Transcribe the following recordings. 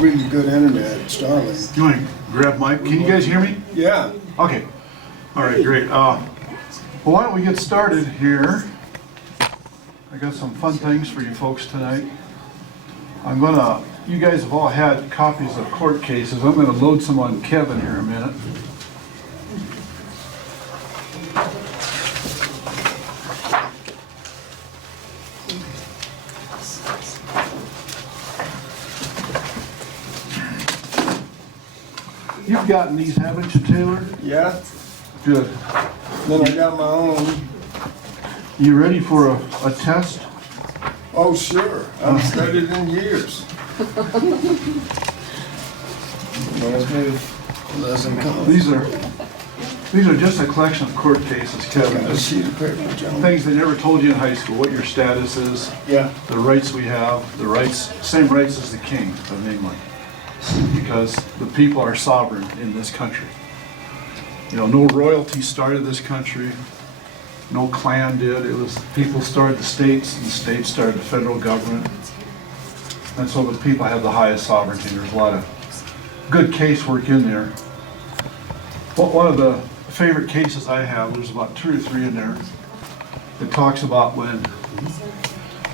really good internet, Starlink. You want to grab Mike? Can you guys hear me? Yeah. Okay. All right, great. Well, why don't we get started here? I got some fun things for you folks tonight. You guys have all had copies of court cases. I'm gonna load some on Kevin here in a minute. You've gotten these, haven't you, Taylor? Yeah. Good. Then I got my own. You ready for a test? Oh, sure. I've studied in years. Reminds me of Leslie Collins. These are just a collection of court cases, Kevin. Got a sheet of paper, John. Things they never told you in high school, what your status is, Yeah. the rights we have, same rights as the king of England. Because the people are sovereign in this country. You know, no royalty started this country, no clan did. It was people started the states, and the states started the federal government. And so the people have the highest sovereignty. There's a lot of good casework in there. One of the favorite cases I have, there's about 2 or 3 in there, that talks about when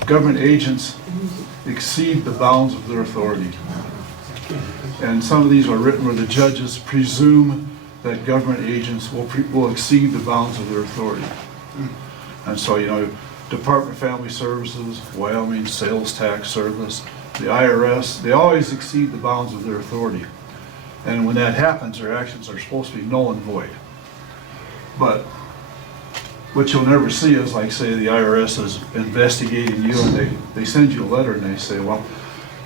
government agents exceed the bounds of their authority. And some of these are written where the judges presume that government agents will exceed the bounds of their authority. And so, you know, Department of Family Services, Wyoming Sales Tax Service, the IRS, they always exceed the bounds of their authority. And when that happens, their actions are supposed to be null and void. But what you'll never see is, like, say, the IRS is investigating you, and they send you a letter and they say, well,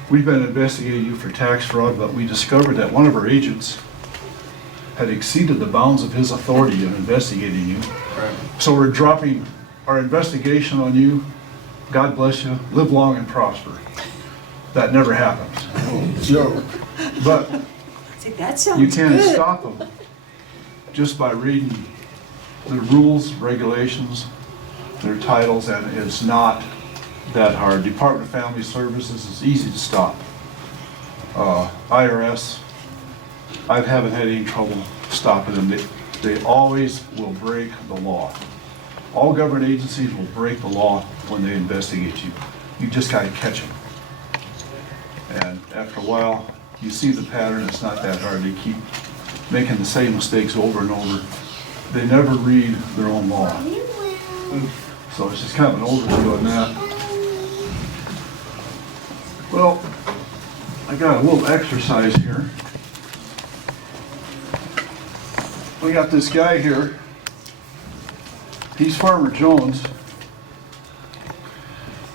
we've been investigating you for tax fraud, but we discovered that one of our agents had exceeded the bounds of his authority in investigating you. Right. So we're dropping our investigation on you. God bless you. Live long and prosper. That never happens. Oh, joke. But See, that sounds you can't good. stop them just by reading the rules, regulations, their titles, and it's not that hard. Department of Family Services is easy to stop. IRS, I haven't had any trouble stopping them. They always will break the law. All government agencies will break the law when they investigate you. You just gotta catch them. And after a while, you see the pattern. It's not that hard. They keep making the same mistakes over and over. They never read their own law. So it's just kind of an overview on that. Well, I got a little exercise here. We got this guy here. He's Farmer Jones.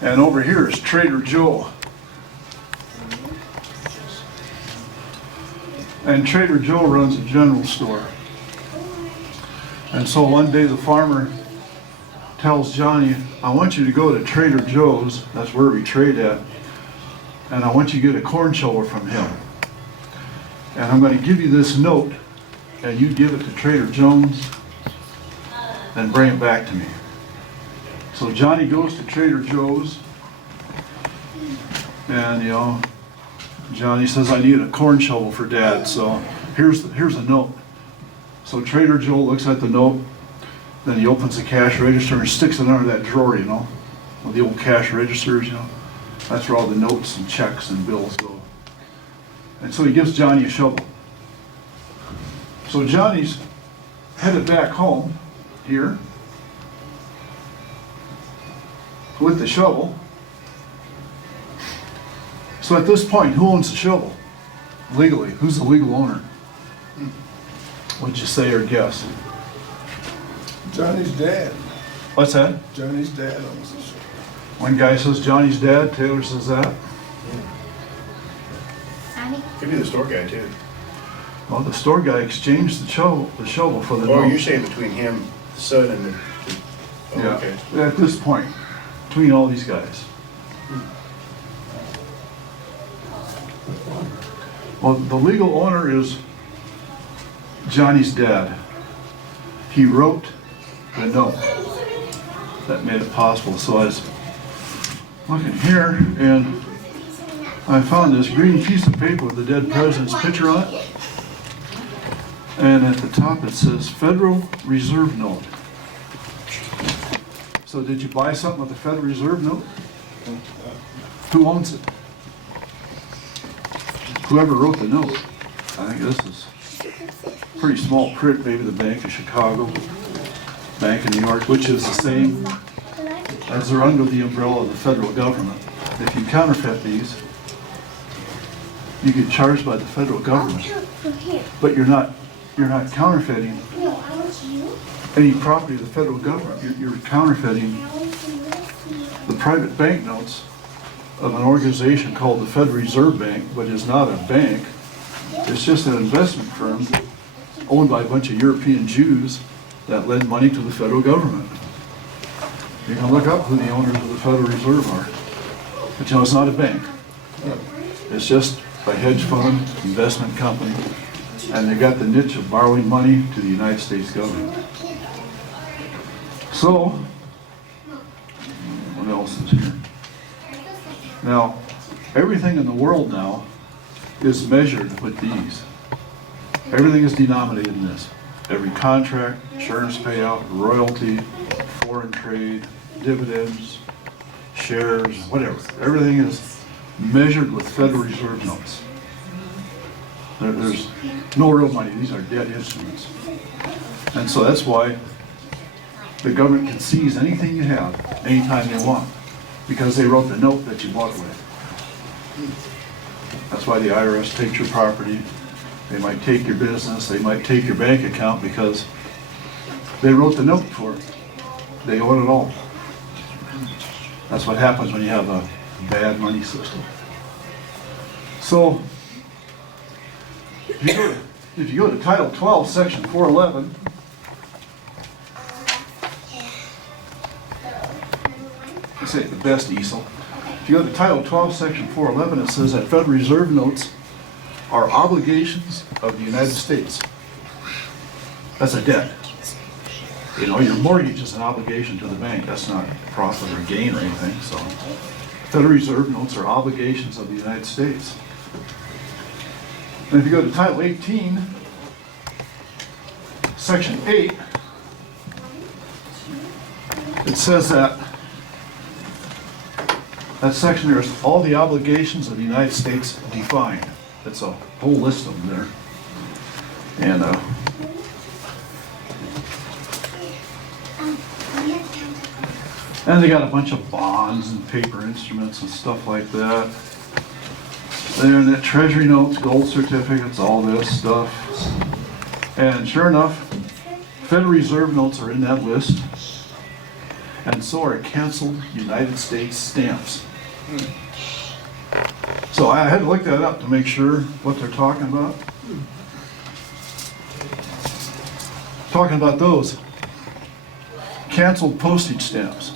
And over here is Trader Joe. And Trader Joe runs a general store. And so one day the farmer tells Johnny, I want you to go to Trader Joe's, that's where we trade at, and I want you to get a corn shovel from him. And I'm going to give you this note, and you give it to Trader Joe's, and bring it back to me. So Johnny goes to Trader Joe's, and you know, Johnny says, I need a corn shovel for Dad, so here's a note. So Trader Joe looks at the note, then he opens the cash register and sticks it under that drawer, you know, with the old cash registers, you know. That's where all the notes and checks and bills go. And so he gives Johnny a shovel. So Johnny's headed back home here with the shovel. So at this point, who owns the shovel? Legally, who's the legal owner? What'd you say or guess? Johnny's dad. What's that? Johnny's dad owns the show. One guy says Johnny's dad, Taylor says that. Could be the store guy too. Well, the store guy exchanged the shovel for the Oh, note. you're saying between him, the son, and the oh, Yeah, okay. at this point, between all these guys. Well, the legal owner is Johnny's dad. He wrote the note that made it possible. So I was looking here, and I found this green piece of paper with the dead president's picture on it. And at the top it says Federal Reserve Note. So did you buy something with the Federal Reserve Note? Who owns it? Whoever wrote the note. I think this is pretty small print, maybe the Bank of Chicago, Bank of New York, which is the same as they're under the umbrella of the federal government. If you counterfeit these, you get charged by the federal government, but you're not counterfeiting any property of the federal government. You're counterfeiting the private banknotes of an organization called the Federal Reserve Bank, which is not a bank. It's just an investment firm owned by a bunch of European Jews that lend money to the federal government. You can look up who the owners of the Federal Reserve are. But you know, it's not a bank. It's just a hedge fund, investment company, and they got the niche of borrowing money to the United States government. So, what else is here? Now, everything in the world now is measured with these. Everything is denominated in this. Every contract, insurance payout, royalty, foreign trade, dividends, shares, whatever. Everything is measured with Federal Reserve notes. There's no real money. These are dead instruments. And so that's why the government can seize anything you have anytime they want, because they wrote the note that you bought it with. That's why the IRS takes your property. They might take your business. They might take your bank account because they wrote the note for it. They own it all. That's what happens when you have a bad money system. So, if you go to Title 12, Section 411, I say the best easel. If you go to Title 12, Section 411, it says that Federal Reserve notes are obligations of the United States. That's a debt. You know, your mortgage is an obligation to the bank. That's not profit or gain or anything. So, Federal Reserve notes are obligations of the United States. And if you go to Title 18, Section 8, it says that section there is all the obligations of the United States defined. It's a whole list of them there. And they got a bunch of bonds and paper instruments and stuff like that. Then the treasury notes, gold certificates, all this stuff. And sure enough, Federal Reserve notes are in that list. And so are canceled United States stamps. So I had to look that up to make sure what they're talking about. Talking about those canceled postage stamps.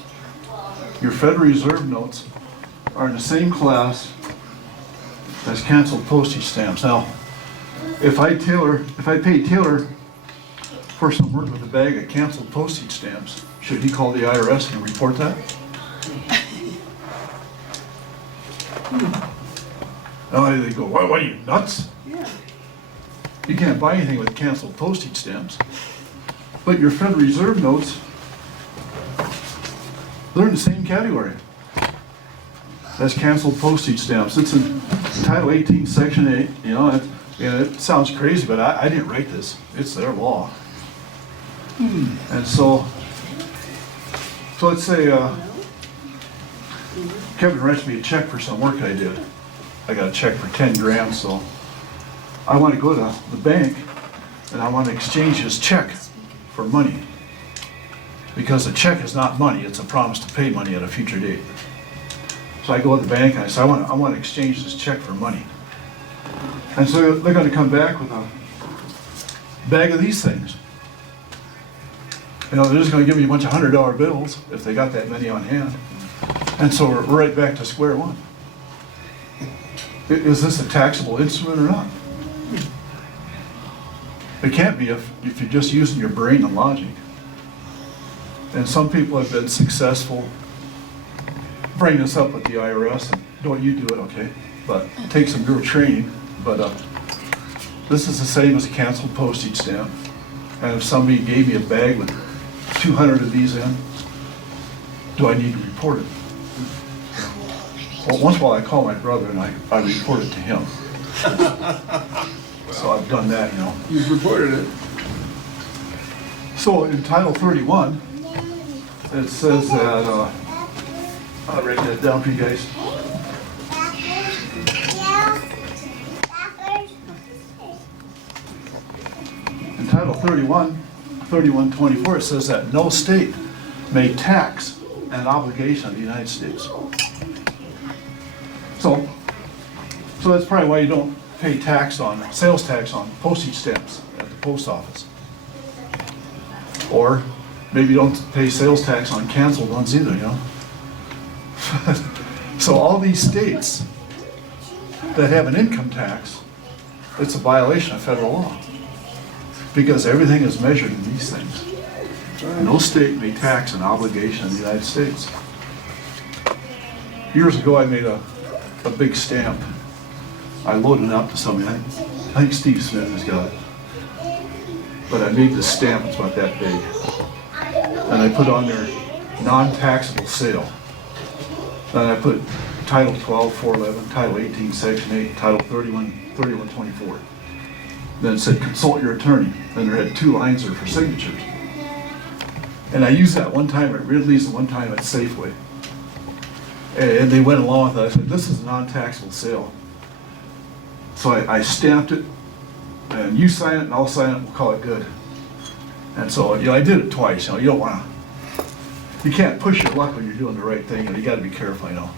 Your Federal Reserve notes are in the same class as canceled postage stamps. Now, if I pay Taylor for some work with a bag of canceled postage stamps, should he call the IRS and report that? Now they go, what are you, nuts? Yeah. You can't buy anything with canceled postage stamps. But your Federal Reserve notes, they're in the same category as canceled postage stamps. It's in Title 18, Section 8. You know, it sounds crazy, but I didn't write this. It's their law. And so let's say Kevin writes me a check for some work I did. I got a check for 10 grand, so I want to go to the bank and I want to exchange his check for money. Because a check is not money, it's a promise to pay money at a future date. So I go to the bank and I say, I want to exchange this check for money. And so they're going to come back with a bag of these things. You know, they're just going to give me a bunch of $100 bills if they got that many on hand. And so we're right back to square one. Is this a taxable instrument or not? It can't be if you're just using your brain and logic. And some people have been successful bringing this up with the IRS, and don't you do it, okay? but it takes some real training. But this is the same as a canceled postage stamp. And if somebody gave me a bag with 200 of these in, do I need to report it? Well, once in a while I call my brother and I report it to him. So I've done that, you know. You've reported it. So in Title 31, it says that, I'll write that down for you guys. In Title 31, 3124, it says that no state may tax an obligation of the United States. So that's probably why you don't pay sales tax on postage stamps at the post office. Or maybe you don't pay sales tax on canceled ones either, you know? So all these states that have an income tax, it's a violation of federal law. Because everything is measured in these things. No state may tax an obligation in the United States. Years ago, I made a big stamp. I loaded it up to somebody. I think Steve Smith has got it. But I made this stamp, it's about that big. And I put on there, non-taxable sale. Then I put Title 12, 411, Title 18, Section 8, Title 31, 3124. Then it said, consult your attorney. Then there had 2 lines there for signatures. And I used that one time at Ridley's and one time at Safeway. And they went along with it. I said, this is a non-taxable sale. So I stamped it, and you sign it and I'll sign it, we'll call it good. And so, you know, I did it twice, you know, you don't wanna, you can't push your luck when you're doing the right thing, you know, you gotta be careful, you know.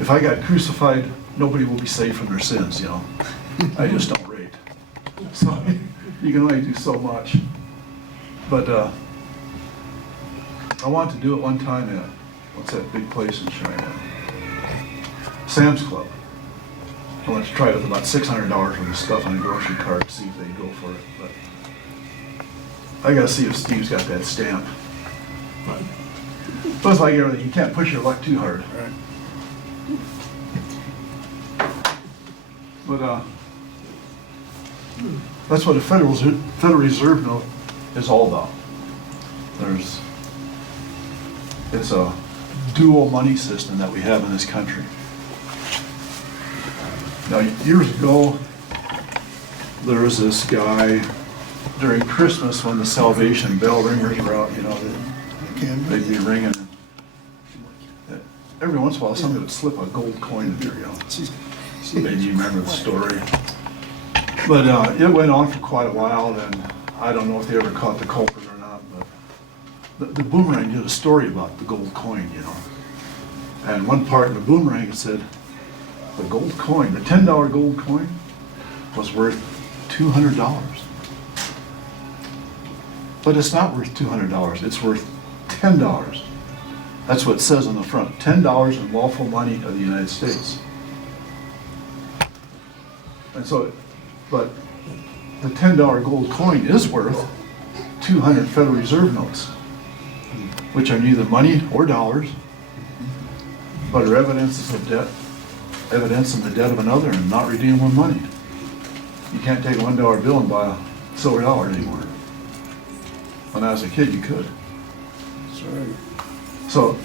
If I got crucified, nobody will be saved from their sins, you know. I just don't rate. So, you can only do so much. But, I wanted to do it one time at, what's that big place in China? Sam's Club. I wanted to try it with about $600 worth of stuff on a grocery cart, see if they'd go for it. But I gotta see if Steve's got that stamp. But it's like everything, you can't push your luck too hard. Right. But that's what a Federal Reserve note is all about. It's a dual money system that we have in this country. Now, years ago, there was this guy during Christmas when the Salvation bell ringers were out, you know, they'd be ringing. Every once in a while, somebody would slip a gold coin in there, you know. Maybe you remember the story. But it went on for quite a while, and I don't know if they ever caught the culprit or not, but the Boomerang did a story about the gold coin, you know. And one part in the Boomerang, it said, the gold coin, the $10 gold coin, was worth $200. But it's not worth $200, it's worth $10. That's what it says on the front, $10 in lawful money of the United States. And so, but the $10 gold coin is worth 200 Federal Reserve notes, which are neither money or dollars, but are evidences of debt, evidence in the debt of another and not redeemable money. You can't take a $1 bill and buy a silver dollar anymore. When I was a kid, you could. That's right. So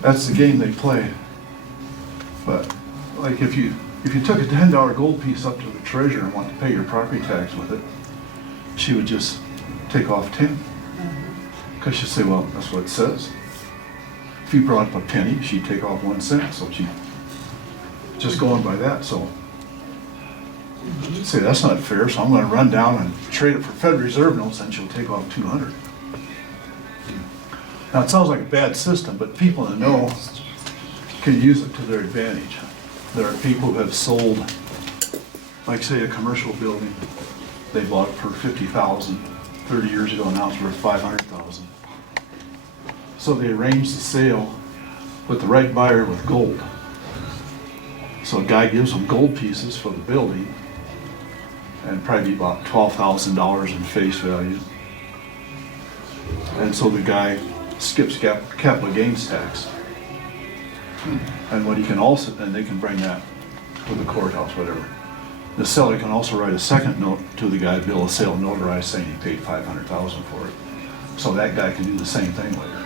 that's the game they play. But like if you took a $10 gold piece up to the treasurer and wanted to pay your property tax with it, she would just take off 10. Because she'd say, well, that's what it says. If you brought up a penny, she'd take off 1 cent. So she'd just going by that. So she'd say, that's not fair, so I'm going to run down and trade it for Federal Reserve notes, and she'll take off 200. Now, it sounds like a bad system, but people in the know can use it to their advantage. There are people who have sold, like say a commercial building, they bought it for $50,000 30 years ago, now it's worth $500,000. So they arranged the sale with the right buyer with gold. So a guy gives them gold pieces for the building, and probably about $12,000 in face value. And so the guy skips capital gains tax. And what he can also, and they can bring that to the courthouse, whatever. The seller can also write a second note to the guy, bill of sale notarized saying he paid $500,000 for it. So that guy can do the same thing later.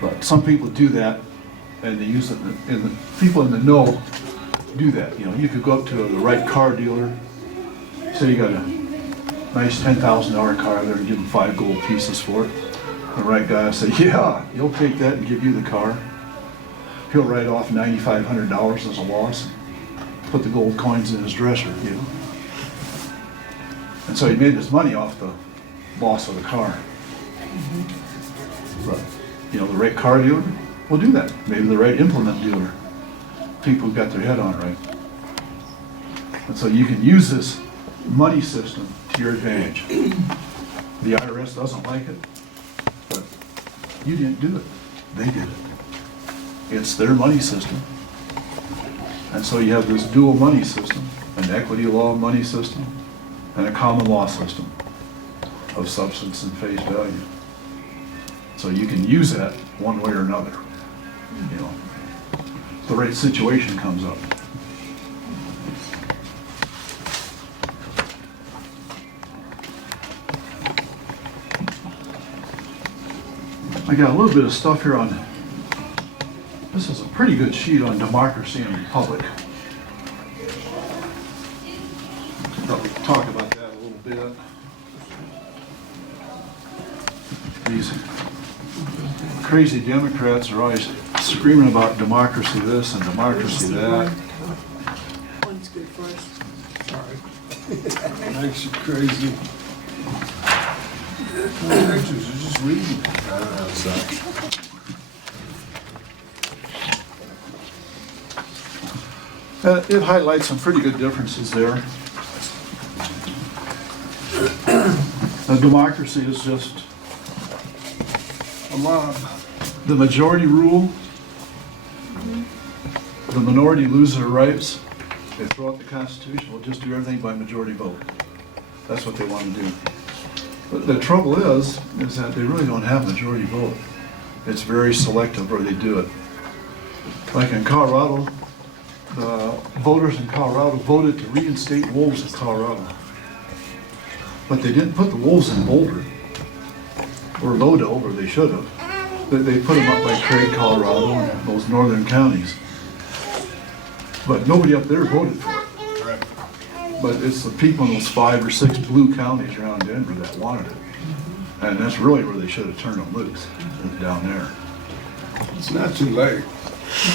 But some people do that, and they use it, people in the know do that. You know, you could go up to the right car dealer, say you got a nice $10,000 car there, and give him 5 gold pieces for it. The right guy will say, yeah, he'll take that and give you the car. He'll write off $9,500 as a loss, put the gold coins in his dresser, you know. And so he made his money off the loss of the car. But, you know, the right car dealer will do that. Maybe the right implement dealer. People who've got their head on right. And so you can use this money system to your advantage. The IRS doesn't like it, but you didn't do it. They did it. It's their money system. And so you have this dual money system, an equity law money system, and a common law system of substance and face value. So you can use that one way or another, you know. The right situation comes up. I got a little bit of stuff here on, this is a pretty good sheet on democracy and republic. Thought we'd talk about that a little bit. These crazy Democrats are always screaming about democracy this and democracy that. One's good for us. Makes you crazy. Pictures are just reading. It highlights some pretty good differences there. Democracy is just A mob. the majority rule. The minority lose their rights. They throw out the Constitution. We'll just do everything by majority vote. That's what they want to do. But the trouble is that they really don't have majority vote. It's very selective where they do it. Like in Colorado, the voters in Colorado voted to reinstate wolves in Colorado. But they didn't put the wolves in Boulder or Lodo, where they should have. They put them up by Craig, Colorado, and those northern counties. But nobody up there voted for it. But it's the people in those 5 or 6 blue counties around Denver that wanted it. And that's really where they should have turned them loose, is down there. It's not too late.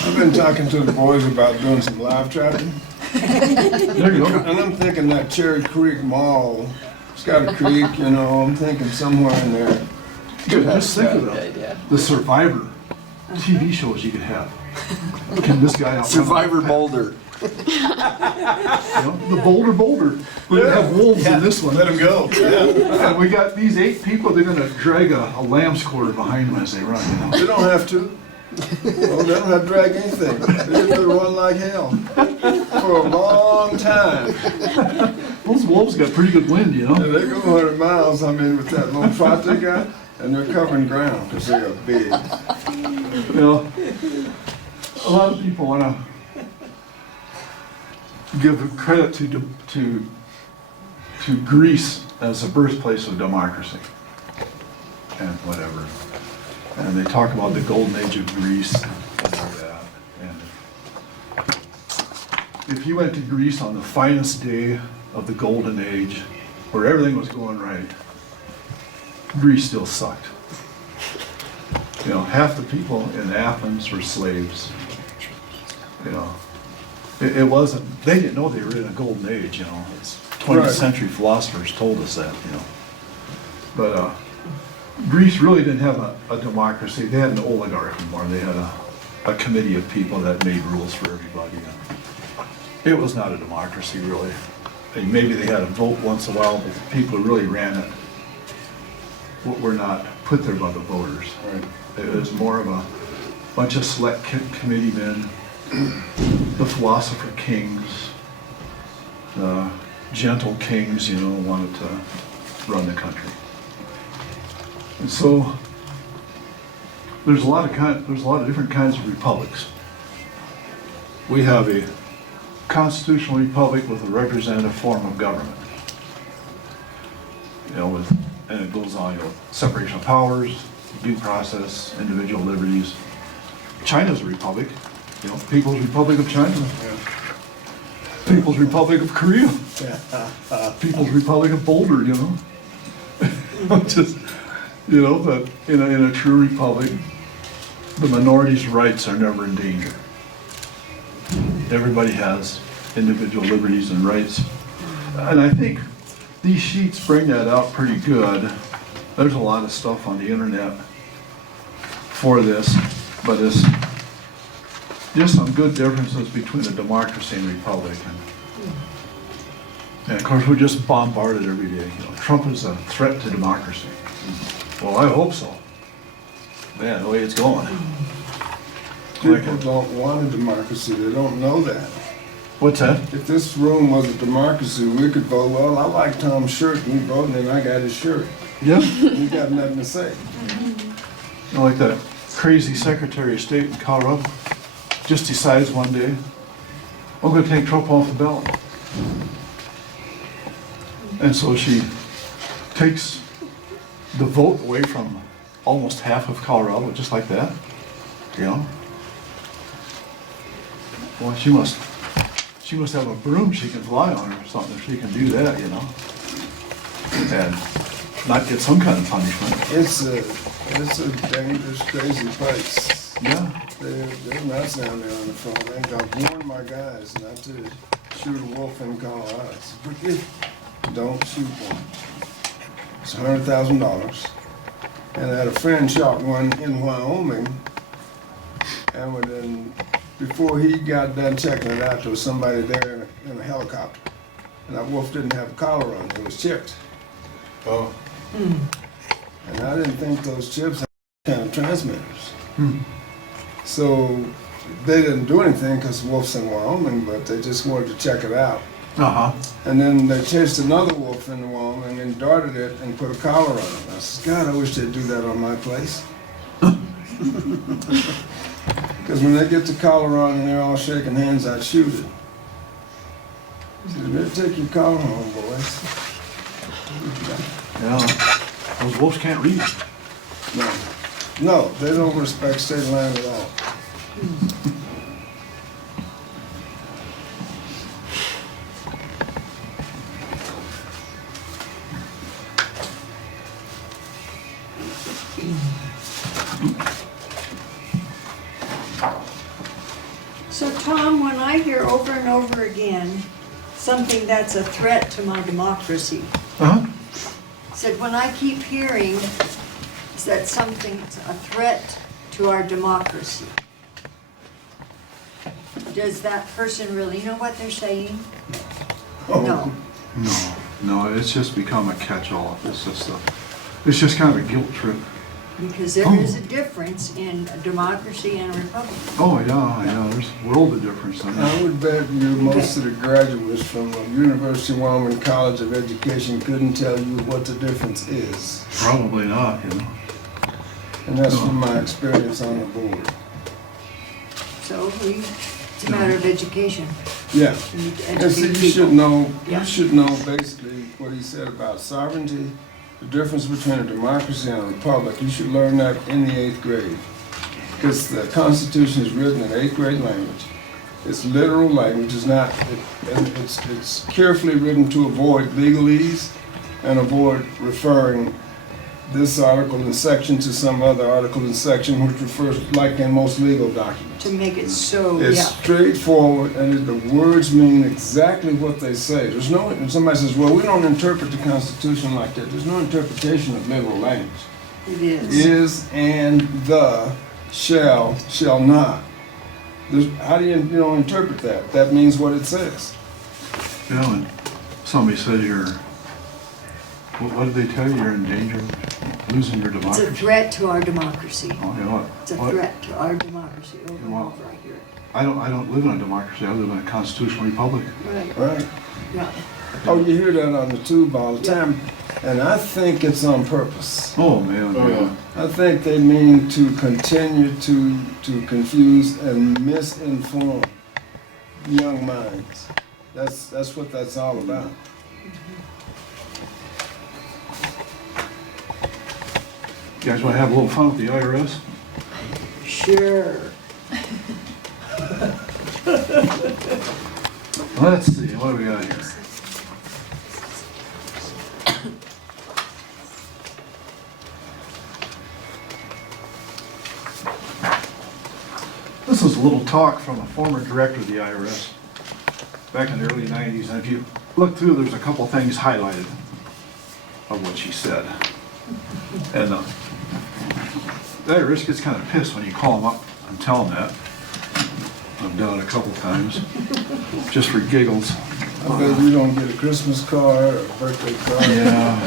I've been talking to the boys about doing some live trapping. There you go. And I'm thinking that Cherry Creek Mall, it's got a creek, you know, I'm thinking somewhere in there. Just think of the Survivor TV shows you could have. Can this guy outrun Survivor Boulder. You know, the Boulder. We have wolves in this one. Let them go. And we got these 8 people, they're gonna drag a lamb's quarter behind them as they run, you know. They don't have to. Well, they don't have to drag anything. They just run like hell for a long time. Those wolves got pretty good wind, you know. And they go 100 miles, I mean, with that little trot they got, and they're covering ground because they are big. You know, a lot of people wanna give credit to Greece as the birthplace of democracy and whatever. And they talk about the golden age of Greece and all that. And if you went to Greece on the finest day of the golden age, where everything was going right, Greece still sucked. You know, half the people in Athens were slaves. You know, it wasn't, they didn't know they were in a golden age, you know. It's 20th Right. century philosophers told us that, you know. But Greece really didn't have a democracy. They had an oligarchy more. They had a committee of people that made rules for everybody. It was not a democracy, really. And maybe they had a vote once in a while, but the people who really ran it were not put there by the voters. Right. It was more of a bunch of select committee men, the philosopher kings, the gentle kings, you know, wanted to run the country. And so there's a lot of different kinds of republics. We have a constitutional republic with a representative form of government. You know, and it goes on, you know, separation of powers, due process, individual liberties. China's a republic, you know, People's Republic of China, People's Republic of Korea, People's Republic of Boulder, you know. Just, you know, but in a true republic, the minorities' rights are never in danger. Everybody has individual liberties and rights. And I think these sheets bring that out pretty good. There's a lot of stuff on the internet for this, but it's just some good differences between a democracy and a republic. And of course, we're just bombarded every day. You know, Trump is a threat to democracy. Well, I hope so. Man, the way it's going. People don't want a democracy, they don't know that. What's that? If this room was a democracy, we could vote, well, I like Tom's shirt, and he voted, and I got his shirt. Yeah. He got nothing to say. I like that crazy Secretary of State in Colorado just decides one day, I'm gonna take Trump off the ballot. And so she takes the vote away from almost half of Colorado, just like that, you know? Well, she must have a broom she can fly on or something if she can do that, you know? And not get some kind of punishment. It's a dangerous, crazy place. Yeah. They're nuts down there on the front range. I've warned my guys not to shoot a wolf in Colorado. Don't shoot one. It's $100,000. And I had a friend shot one in Wyoming, and before he got done checking it out, there was somebody there in a helicopter. And that wolf didn't have a collar on, it was chipped. Oh, And I didn't think those chips had kind of transmitters. Hmm. So they didn't do anything because the wolf's in Wyoming, but they just wanted to check it out. Uh-huh. And then they chased another wolf in Wyoming and darted it and put a collar on it. I said, God, I wish they'd do that on my place. Because when they get the collar on and they're all shaking hands, I'd shoot it. I said, better take your collar home, boys. Yeah. Those wolves can't read. No, they don't respect state line at all. So Tom, when I hear over and over again, something that's a threat to my democracy, Uh-huh. said when I keep hearing that something's a threat to our democracy, does that person really know what they're saying? No. No, it's just become a catch-all. It's just kind of a guilt trip. Because there is a difference in a democracy and a republic. Oh, yeah, there's a world of difference. I mean, I would bet you most of the graduates from the University of Wyoming College of Education couldn't tell you what the difference is. probably not, you know. And that's from my experience on the board. So it's a matter of education. Yeah. You need to And see, educate you should people. know, Yeah. you should know basically what he said about sovereignty, the difference between a democracy and a republic. You should learn that in the 8th grade. Because the Constitution is written in 8th grade language. It's literal language, it's carefully written to avoid legalese and avoid referring this article and section to some other article and section, which refers, like in most legal documents. To make it so, It's yeah. straightforward, and the words mean exactly what they say. There's no, and somebody says, well, we don't interpret the Constitution like that. There's no interpretation of literal language. It is. Is and the shall not. How do you interpret that? That means what it says. Yeah, when somebody says what did they tell you? You're in danger of losing your It's democracy. a threat to our democracy. Oh, you know what? It's a What? threat to our democracy over and Well, over, I hear it. I don't live in a democracy. I live in a constitutional republic. Right, Right. yeah. Oh, you hear that on the tube all the time, and I think it's on purpose. Oh, man, Oh, yeah. yeah. I think they mean to continue to confuse and misinform young minds. That's what that's all about. You guys wanna have a little fun with the IRS? Sure. Let's see, what do we got here? This is a little talk from a former director of the IRS back in the early 90s, and if you look through, there's a couple things highlighted of what she said. And the IRS gets kind of pissed when you call them up and tell them that. I've done it a couple times, just for giggles. I bet you don't get a Christmas card or a birthday card. Yeah.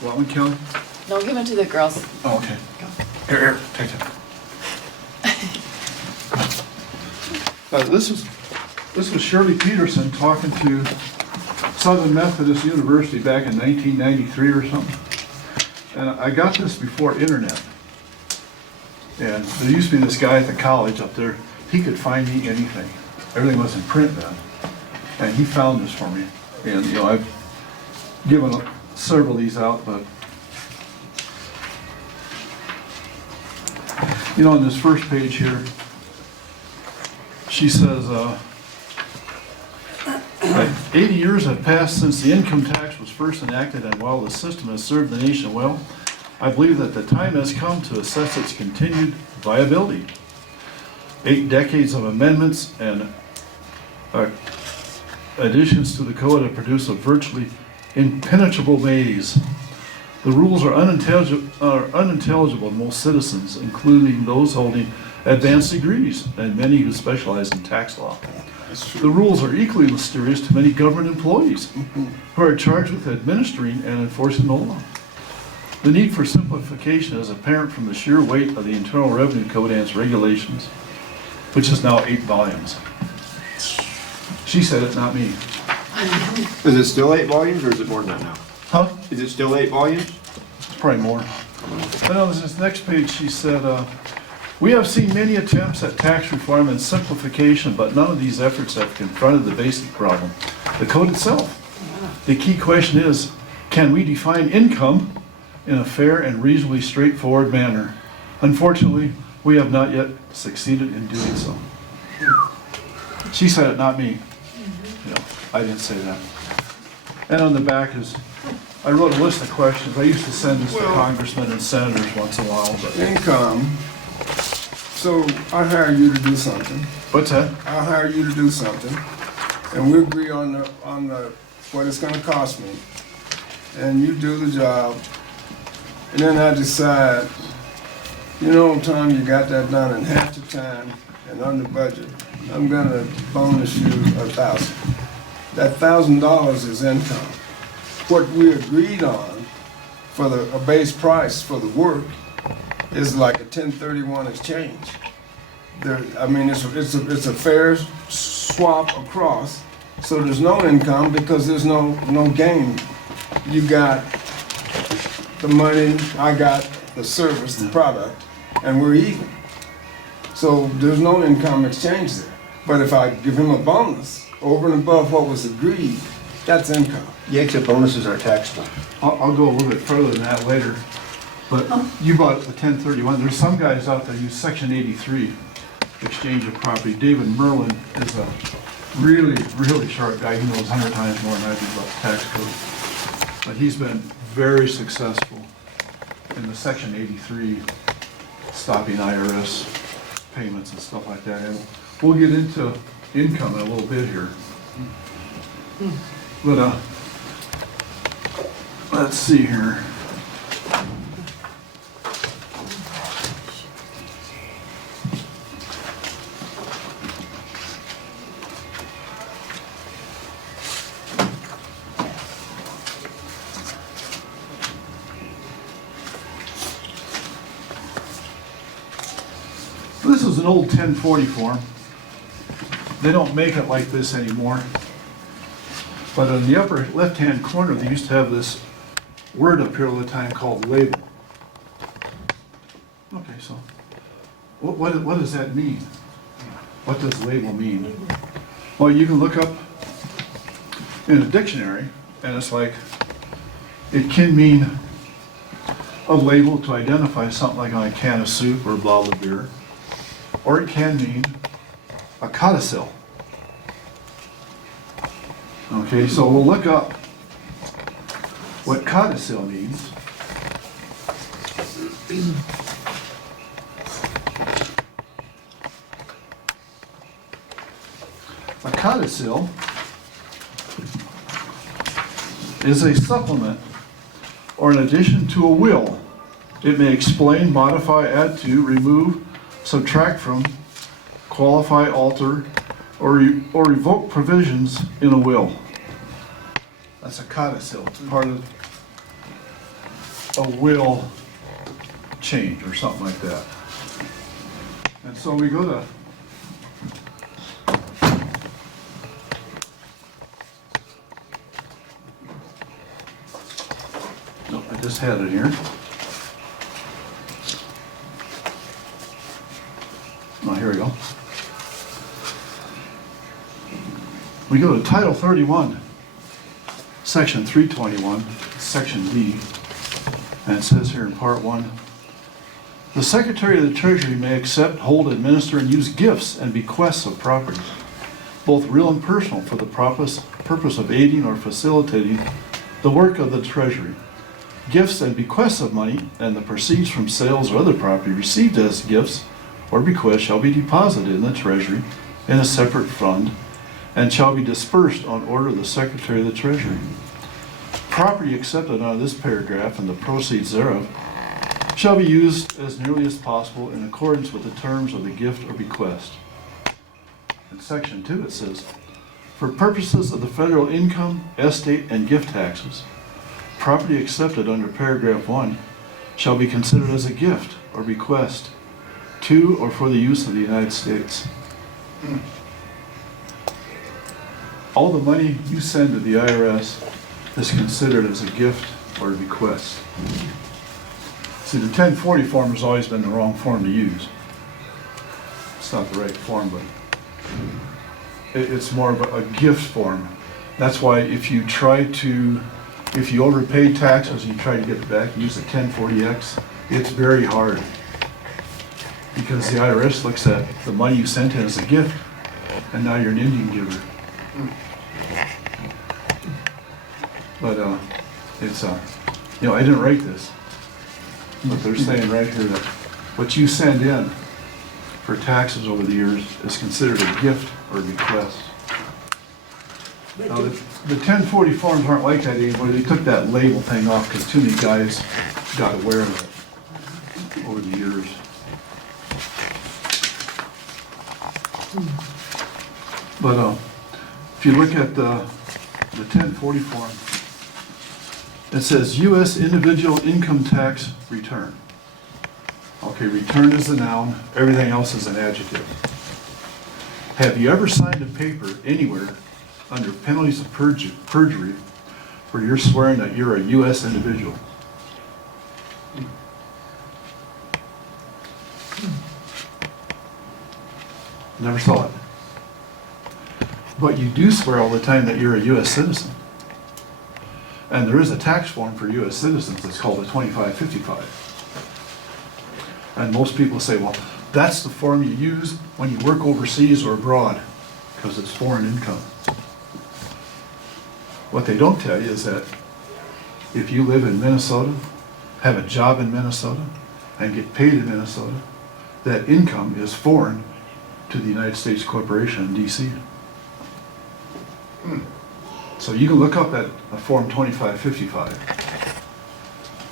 What one, Kelly? No, give it to the girls. Oh, okay. Here, take that. This was Shirley Peterson talking to Southern Methodist University back in 1993 or something. And I got this before internet. And there used to be this guy at the college up there, he could find me anything. Everything was in print then. And he found this for me. And, you know, I've given several of these out, but, you know, on this first page here, she says, 80 years have passed since the income tax was first enacted, and while the system has served the nation well, I believe that the time has come to assess its continued viability. 8 decades of amendments and additions to the code have produced a virtually impenetrable maze. The rules are unintelligible to most citizens, including those holding advanced degrees and many who specialize in tax law. The rules are equally mysterious to many government employees who are charged with administering and enforcing the law. The need for simplification is apparent from the sheer weight of the Internal Revenue Code and its regulations, which is now 8 volumes. She said it, not me. Is it still 8 volumes or is it more than that now? Huh? Is it still 8 volumes? It's probably more. But on this next page, she said, we have seen many attempts at tax reform and simplification, but none of these efforts have confronted the basic problem, the code itself. The key question is, can we define income in a fair and reasonably straightforward manner? Unfortunately, we have not yet succeeded in doing so. She said it, not me. You know, I didn't say that. And on the back is, I wrote a list of questions. I used to send this to congressmen and senators once in a while, but Income. So I hire you to do something. what's that? I hire you to do something, and we agree on the what it's going to cost me, and you do the job, and then I decide, you know, Tom, you got that done in half the time and under budget. I'm going to bonus you $1,000. That $1,000 is income. What we agreed on for a base price for the work is like a 1031 exchange. I mean, it's a fair swap across, so there's no income because there's no gain. You got the money, I got the service, the product, and we're even. So there's no income exchange there. But if I give him a bonus over and above what was agreed, that's income. Yankton bonuses are taxable. I'll go a little bit further than that later. But you brought up the 1031. There's some guys out there use Section 83, exchange of property. David Merlin is a really, really sharp guy. He knows 100 times more than I do about the tax code. But he's been very successful in the Section 83, stopping IRS payments and stuff like that. And we'll get into income in a little bit here. But let's see here. This is an old 1040 form. They don't make it like this anymore. But in the upper left-hand corner, they used to have this word up here all the time called label. Okay, so what does that mean? What does label mean? Well, you can look up in a dictionary, and it's like, it can mean a label to identify something like on a can of soup or a bottle of beer, or it can mean a codicil. Okay, so we'll look up what codicil means. A codicil is a supplement or an addition to a will. It may explain, modify, add to, remove, subtract from, qualify, alter, or revoke provisions in a will. That's a codicil. It's part of a will change or something like that. And so we go to nope, I just had it here. Oh, here we go. We go to Title 31, Section 321, Section D, and it says here in Part 1, the Secretary of the Treasury may accept, hold, administer, and use gifts and bequests of property, both real and personal, for the purpose of aiding or facilitating the work of the Treasury. Gifts and bequests of money and the proceeds from sales or other property received as gifts or bequests shall be deposited in the Treasury in a separate fund and shall be dispersed on order of the Secretary of the Treasury. Property accepted under this paragraph and the proceeds thereof shall be used as nearly as possible in accordance with the terms of the gift or bequest. In Section 2 it says, for purposes of the federal income, estate, and gift taxes, property accepted under paragraph 1 shall be considered as a gift or bequest to or for the use of the United States. All the money you send to the IRS is considered as a gift or a bequest. See, the 1040 form has always been the wrong form to use. It's not the right form, but it's more of a gift form. That's why if you overpay taxes and you try to get it back, use a 1040X, it's very hard. Because the IRS looks at the money you sent in as a gift, and now you're an Indian giver. But it's I didn't write this, but they're saying right here that what you send in for taxes over the years is considered a gift or a bequest. Now, the 1040 forms aren't like that anymore. They took that label thing off because too many guys got aware of it over the years. But if you look at the 1040 form, it says U.S. individual income tax return. Okay, return is the noun, everything else is an adjective. Have you ever signed a paper anywhere under penalties of perjury where you're swearing that you're a U.S. individual? Never saw it. But you do swear all the time that you're a U.S. citizen. And there is a tax form for U.S. citizens that's called a 2555. And most people say, well, that's the form you use when you work overseas or abroad, because it's foreign income. What they don't tell you is that if you live in Minnesota, have a job in Minnesota, and get paid in Minnesota, that income is foreign to the United States Corporation in D.C. So you can look up at a Form 2555.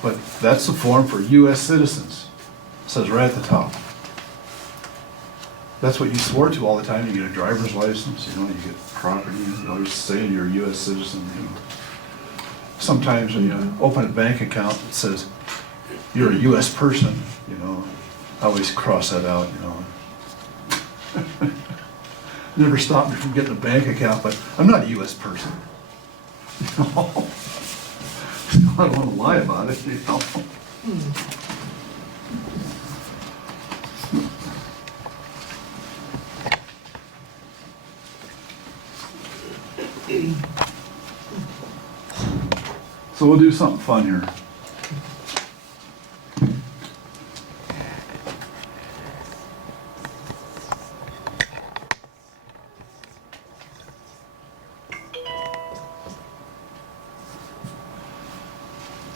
But that's the form for U.S. citizens. It says right at the top. That's what you swore to all the time. You get a driver's license, you get property, you always say you're a U.S. citizen. Sometimes when you open a bank account, it says you're a U.S. person, I always cross that out, never stopped me from getting a bank account, but I'm not a US person. You know? I don't want to lie about it, you know? So we'll do something fun here.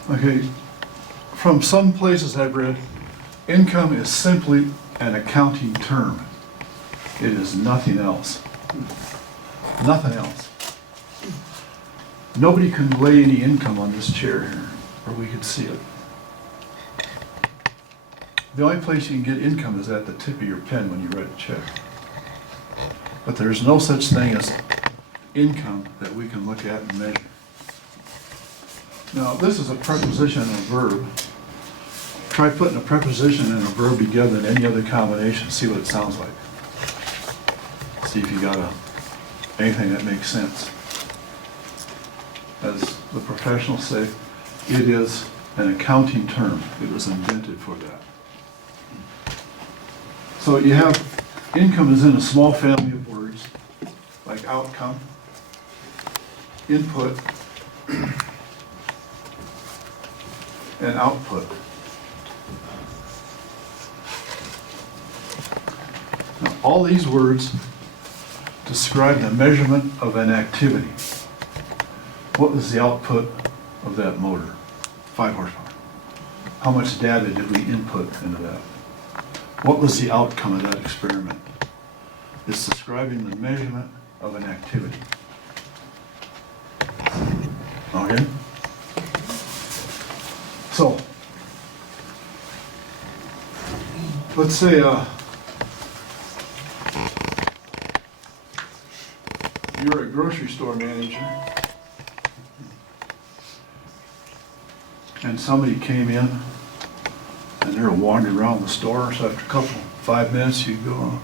Okay, from some places I've read, income is simply an accounting term. It is nothing else. Nothing else. Nobody can lay any income on this chair here, or we could see it. The only place you can get income is at the tip of your pen when you write a check. But there's no such thing as income that we can look at and measure. Now, this is a preposition and a verb. Try putting a preposition and a verb together in any other combination, see what it sounds like. See if you got anything that makes sense. As the professionals say, it is an accounting term. It was invented for that. So you have income is in a small family of words, like outcome, input, and output. Now, all these words describe the measurement of an activity. What was the output of that motor? 5 horsepower. How much data did we input into that? What was the outcome of that experiment? It's describing the measurement of an activity. Okay? So, let's say you're a grocery store manager and somebody came in and they're wandering around the store, so after 5 minutes you go,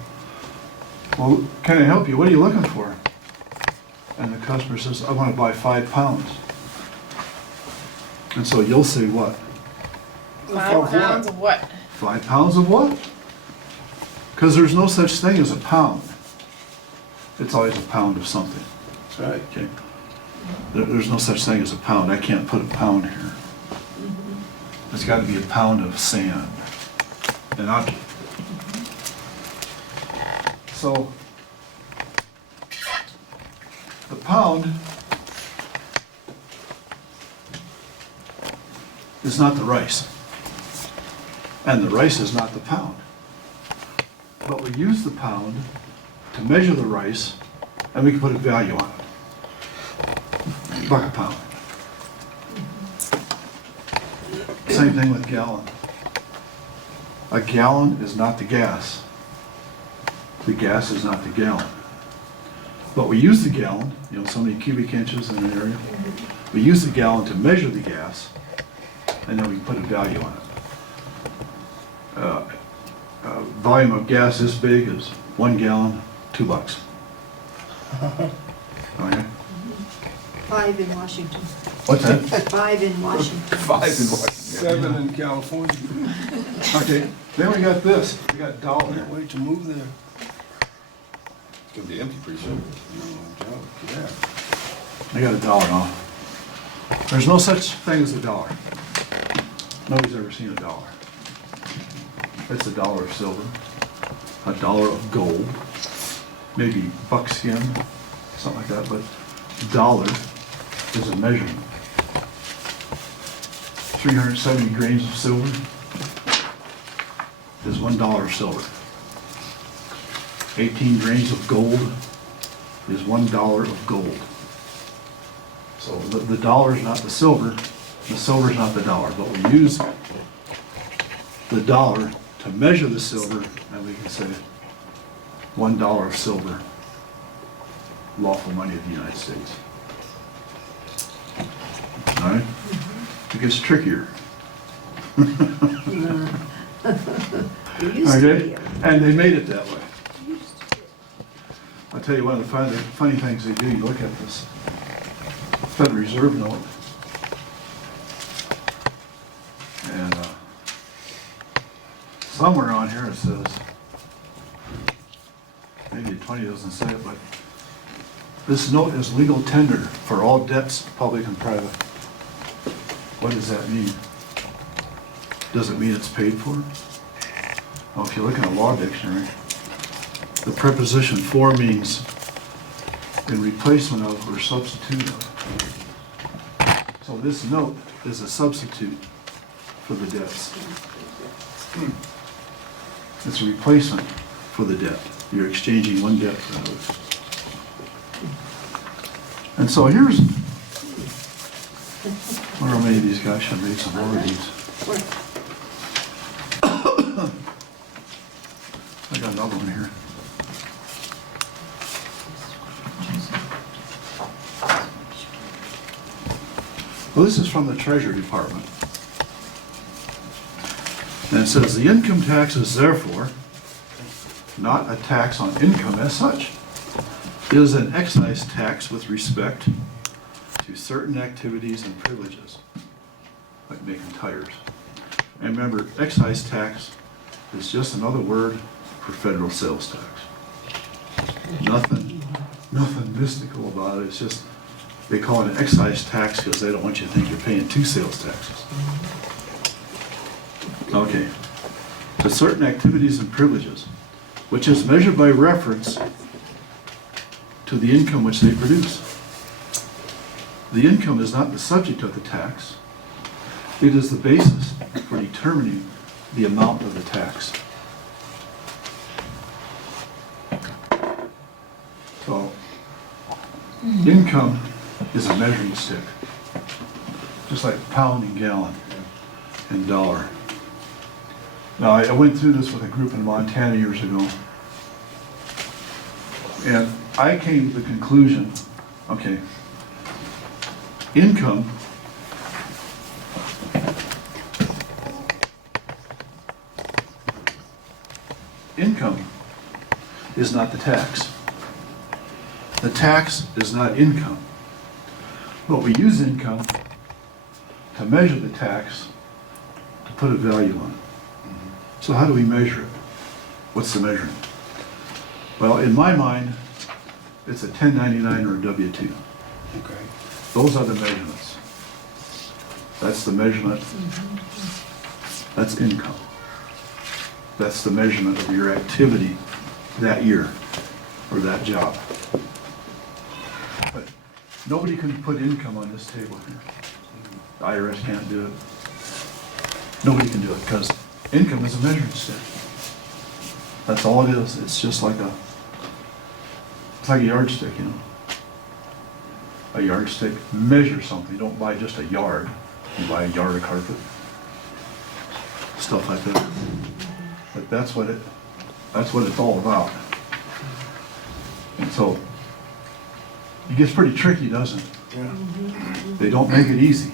well, can I help you? What are you looking for? And the customer says, I want to buy 5 pounds. And so you'll say what? 5 pounds of what? 5 pounds of what? Because there's no such thing as a pound. It's always a pound of something. That's right. Okay? There's no such thing as a pound. I can't put a pound here. There's got to be a pound of sand. And so the pound is not the rice. And the rice is not the pound. But we use the pound to measure the rice, and we can put a value on it. Buck a pound. Same thing with gallon. A gallon is not the gas. The gas is not the gallon. But we use the gallon, so many cubic inches in an area. We use the gallon to measure the gas, and then we can put a value on it. Volume of gas this big is 1 gallon, $2. Okay? 5 in Washington. What's that? 5 in Washington. 5 in Washington. 7 in California. Okay, then we got this. We got dollar. Can't wait to move there. It's gonna be empty pretty soon. No joke, yeah. I got a dollar now. There's no such thing as a dollar. Nobody's ever seen a dollar. It's a dollar of silver, a dollar of gold, maybe buckskin, something like that, but dollar is a measurement. 370 grains of silver is $1 of silver. 18 grains of gold is $1 of gold. So the dollar is not the silver is not the dollar, but we use the dollar to measure the silver, and we can say $1 of silver, lawful money of the United States. All right? It gets trickier. It used to Okay? be. And they made it that way. I'll tell you one of the funny things they do, you look at this Federal Reserve note, and somewhere on here it says, maybe 20 doesn't say it, but this note is legal tender for all debts, public and private. What does that mean? Does it mean it's paid for? Well, if you look in a law dictionary, the preposition for means in replacement of or substitute of. So this note is a substitute for the debts. It's a replacement for the debt. You're exchanging one debt for another. And so here's, I wonder how many of these guys should make some more of these. I got another one here. Well, this is from the Treasury Department. And it says, the income tax is therefore not a tax on income as such. It is an excise tax with respect to certain activities and privileges, like making tires. And remember, excise tax is just another word for federal sales tax. Nothing mystical about it. It's just, they call it an excise tax because they don't want you to think you're paying two sales taxes. Okay. To certain activities and privileges, which is measured by reference to the income which they produce. The income is not the subject of the tax. It is the basis for determining the amount of the tax. So, income is a measuring stick, just like pound and gallon and dollar. Now, I went through this with a group in Montana years ago, and I came to the conclusion, okay, income is not the tax. The tax is not income. But we use income to measure the tax, to put a value on it. So how do we measure it? What's the measurement? Well, in my mind, it's a 1099 or a W-2. Okay. Those are the measurements. That's the measurement. That's income. That's the measurement of your activity that year or that job. But nobody can put income on this table here. The IRS can't do it. Nobody can do it because income is a measuring stick. That's all it is. It's just like a yardstick, you know. A yardstick measures something. You don't buy just a yard. You buy a yard of carpet. Stuff like that. But that's what it's all about. And so it gets pretty tricky, doesn't it? Yeah. They don't make it easy.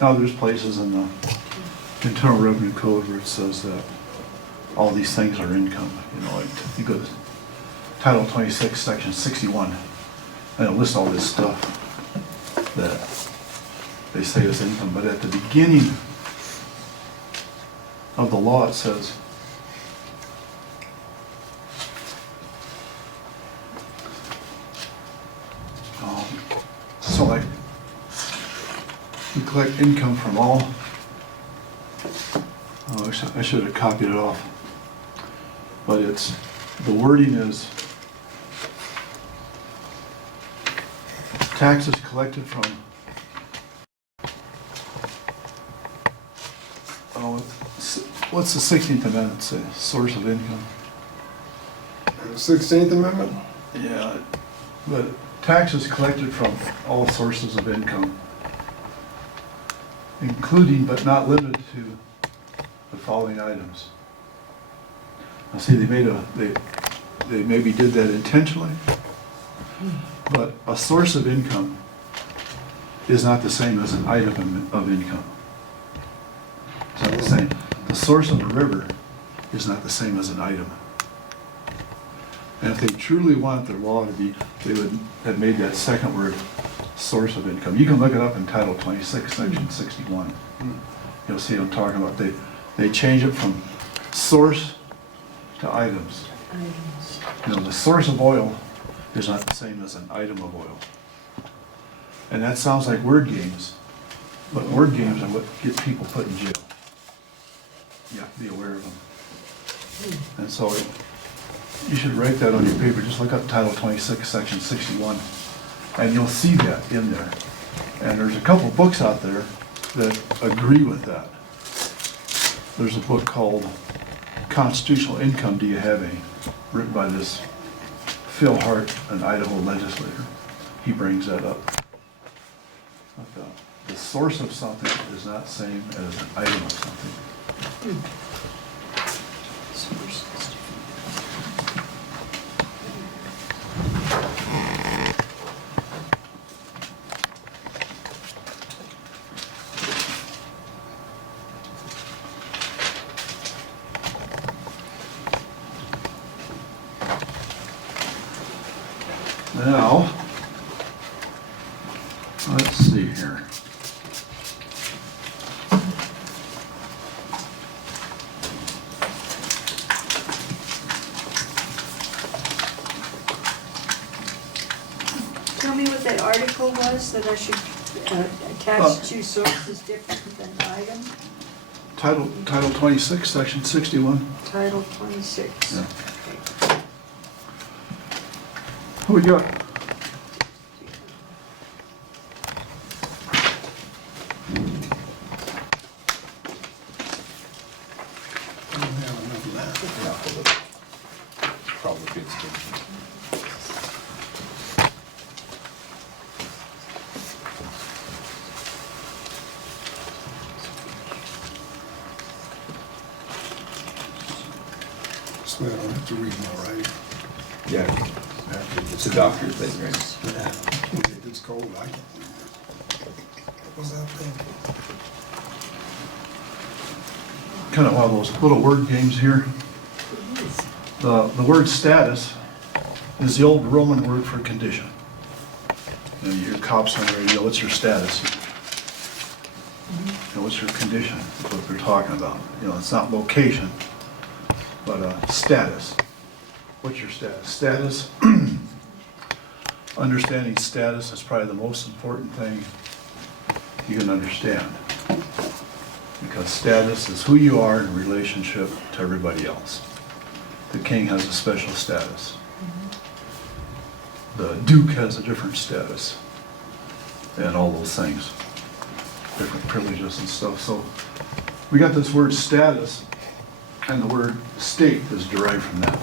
Now there's places in the Internal Revenue Code where it says that all these things are income. You know, like you go to Title 26, Section 61, and it lists all this stuff that they say is income. But at the beginning of the law, it says, so like, we collect income from all, oh, I should have copied it off, but it's, the wording is, taxes collected from, what's the 16th Amendment say? Source of income? 16th Amendment? Yeah, but taxes collected from all sources of income, including but not limited to the following items. Now see, they maybe did that intentionally, but a source of income is not the same as an item of income. It's not the same. The source of a river is not the same as an item. And if they truly want their law to be, they would have made that second word source of income. You can look it up in Title 26, Section 61. You'll see what I'm talking about. They change it from source to items. Items. You know, the source of oil is not the same as an item of oil. And that sounds like word games, but word games are what get people put in jail. You have to be aware of them. And so you should write that on your paper. Just look up Title 26, Section 61, and you'll see that in there. And there's a couple books out there that agree with that. There's a book called Constitutional Income, Do You Have Any? Written by this Phil Hart, an Idaho legislator. He brings that up. The source of something is not the same as an item of something. Sources. Now, let's see here. Tell me what that article was that I should attach to sources different than item. Title 26, Section 61. Title 26. Yeah. Okay. Who we got? I don't have enough left. Probably good stuff. So I don't have to read more, right? Yeah, it's a doctor's thing, right? Yeah. If it's cold, I can read it. What was that thing? Kind of one of those little word games here. The word status is the old Roman word for condition. You know, you hear cops on the radio, what's your status? You know, what's your condition? That's what they're talking about. You know, it's not location, but status. What's your status? Status, understanding status is probably the most important thing you can understand. Because status is who you are in relationship to everybody else. The king has a special status. The duke has a different status. And all those things. Different privileges and stuff. So we got this word status, and the word state is derived from that.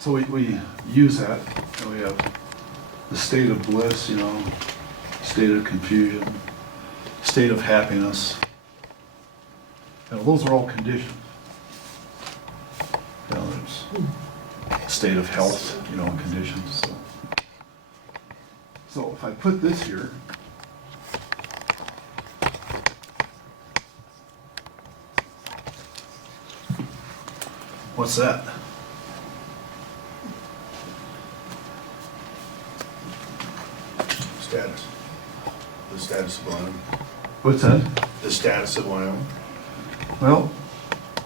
So we use that, and we have the state of bliss, you know, state of confusion, state of happiness. You know, those are all conditions. You know, there's state of health, you know, conditions. So if I put this here, what's that? Status. The status of Wyoming. What's that? The status of Wyoming. Well,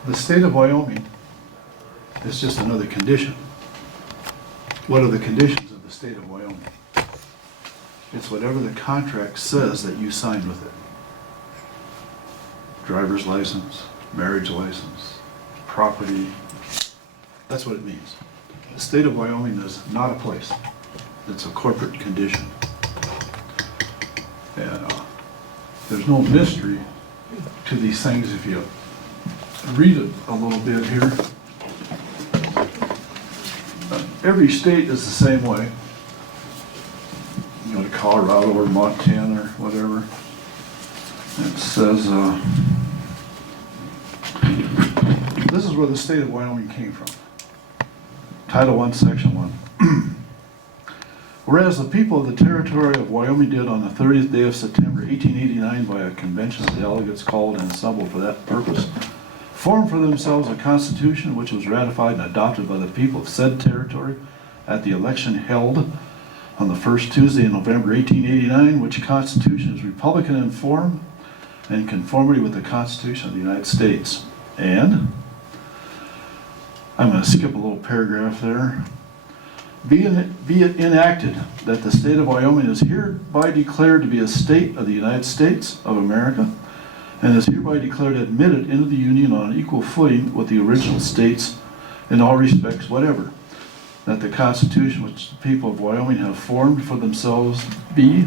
the state of Wyoming is just another condition. What are the conditions of the state of Wyoming? It's whatever the contract says that you signed with it. Driver's license, marriage license, property. That's what it means. The state of Wyoming is not a place. It's a corporate condition. And there's no mystery to these things if you read it a little bit here. Every state is the same way. You know, Colorado or Montana or whatever. It says, this is where the state of Wyoming came from. Title I, Section 1. Whereas the people of the territory of Wyoming did on the 30th day of September 1889 by a convention of delegates called and assembled for that purpose, form for themselves a constitution which was ratified and adopted by the people of said territory at the election held on the first Tuesday in November 1889, which constitution is Republican in form and in conformity with the Constitution of the United States. And I'm going to skip a little paragraph there. Be it enacted that the state of Wyoming is hereby declared to be a state of the United States of America and is hereby declared admitted into the Union on an equal footing with the original states in all respects whatever. That the Constitution which the people of Wyoming have formed for themselves be,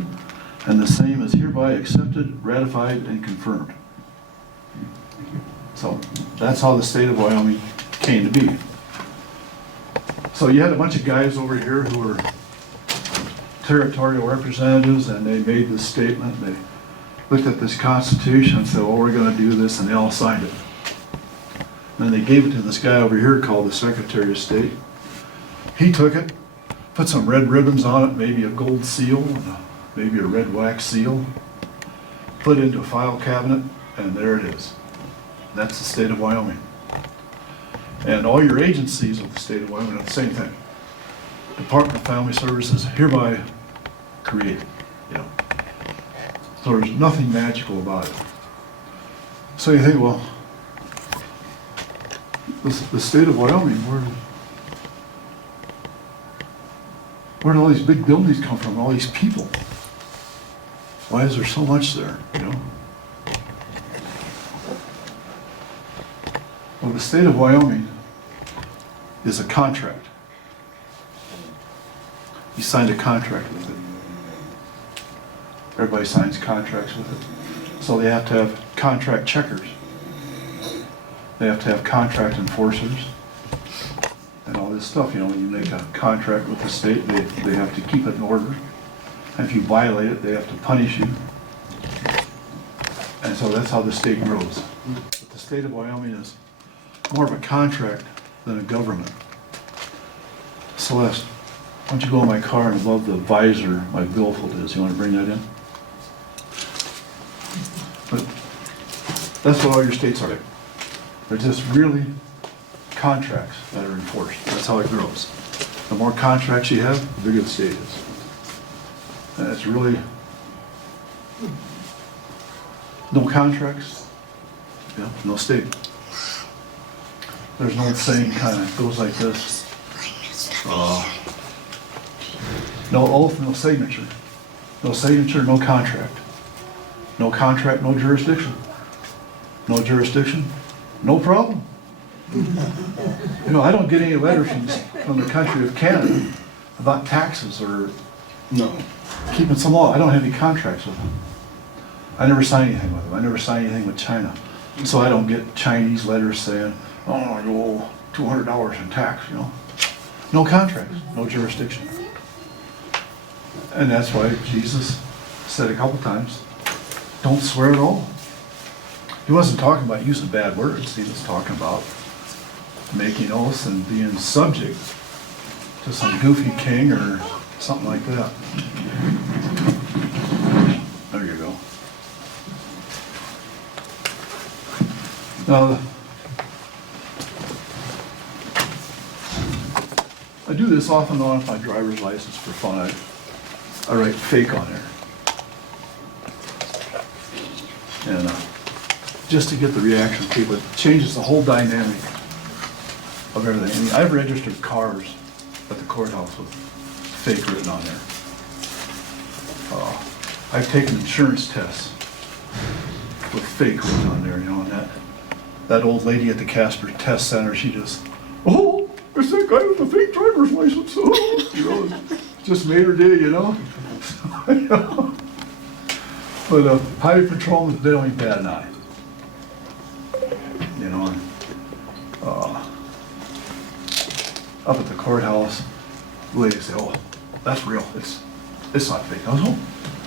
and the same is hereby accepted, ratified, and confirmed. So that's how the state of Wyoming came to be. So you had a bunch of guys over here who were territorial representatives, and they made this statement. They looked at this Constitution and said, well, we're going to do this, and they all signed it. And then they gave it to this guy over here called the Secretary of State. He took it, put some red ribbons on it, maybe a gold seal, and maybe a red wax seal, put it into a file cabinet, and there it is. That's the state of Wyoming. And all your agencies of the state of Wyoming are the same thing. Department of Family Services hereby created, you know. So there's nothing magical about it. So you think, well, the state of Wyoming, where do all these big buildings come from, all these people? Why is there so much there, you know? Well, the state of Wyoming is a contract. You signed a contract with it. Everybody signs contracts with it. So they have to have contract checkers. They have to have contract enforcers and all this stuff. You know, when you make a contract with the state, they have to keep it in order. And if you violate it, they have to punish you. And so that's how the state grows. But the state of Wyoming is more of a contract than a government. Celeste, why don't you go in my car and above the visor my billfold is. You want to bring that in? But that's what all your states are. They're just really contracts that are enforced. That's how it grows. The more contracts you have, the bigger the state is. And it's really no contracts, yeah, no state. There's an old saying kind of goes like this. No oath, no signature. No signature, no contract. No contract, no jurisdiction. No jurisdiction, no problem. You know, I don't get any letters from the country of Canada about taxes or No. keeping some law. I don't have any contracts with them. I never sign anything with them. I never sign anything with China. So I don't get Chinese letters saying, oh, you owe $200 in tax, you know. No contracts, no jurisdiction. And that's why Jesus said a couple times, don't swear at all. He wasn't talking about using bad words. He was talking about making oaths and being subject to some goofy king or something like that. There you go. Now, I do this off and on with my driver's license for fun. I write fake on there. And just to get the reaction of people, it changes the whole dynamic of everything. I mean, I've registered cars at the courthouse with fake written on there. I've taken insurance tests with fake written on there, you know, and that old lady at the Casper Test Center, she just, oh, it's that guy with the fake driver's license. Oh, you know, it just made her day, you know. But highway patrolmen, they don't even bat an eye. You know, and, up at the courthouse, ladies say, oh, that's real. It's not fake. I was, oh,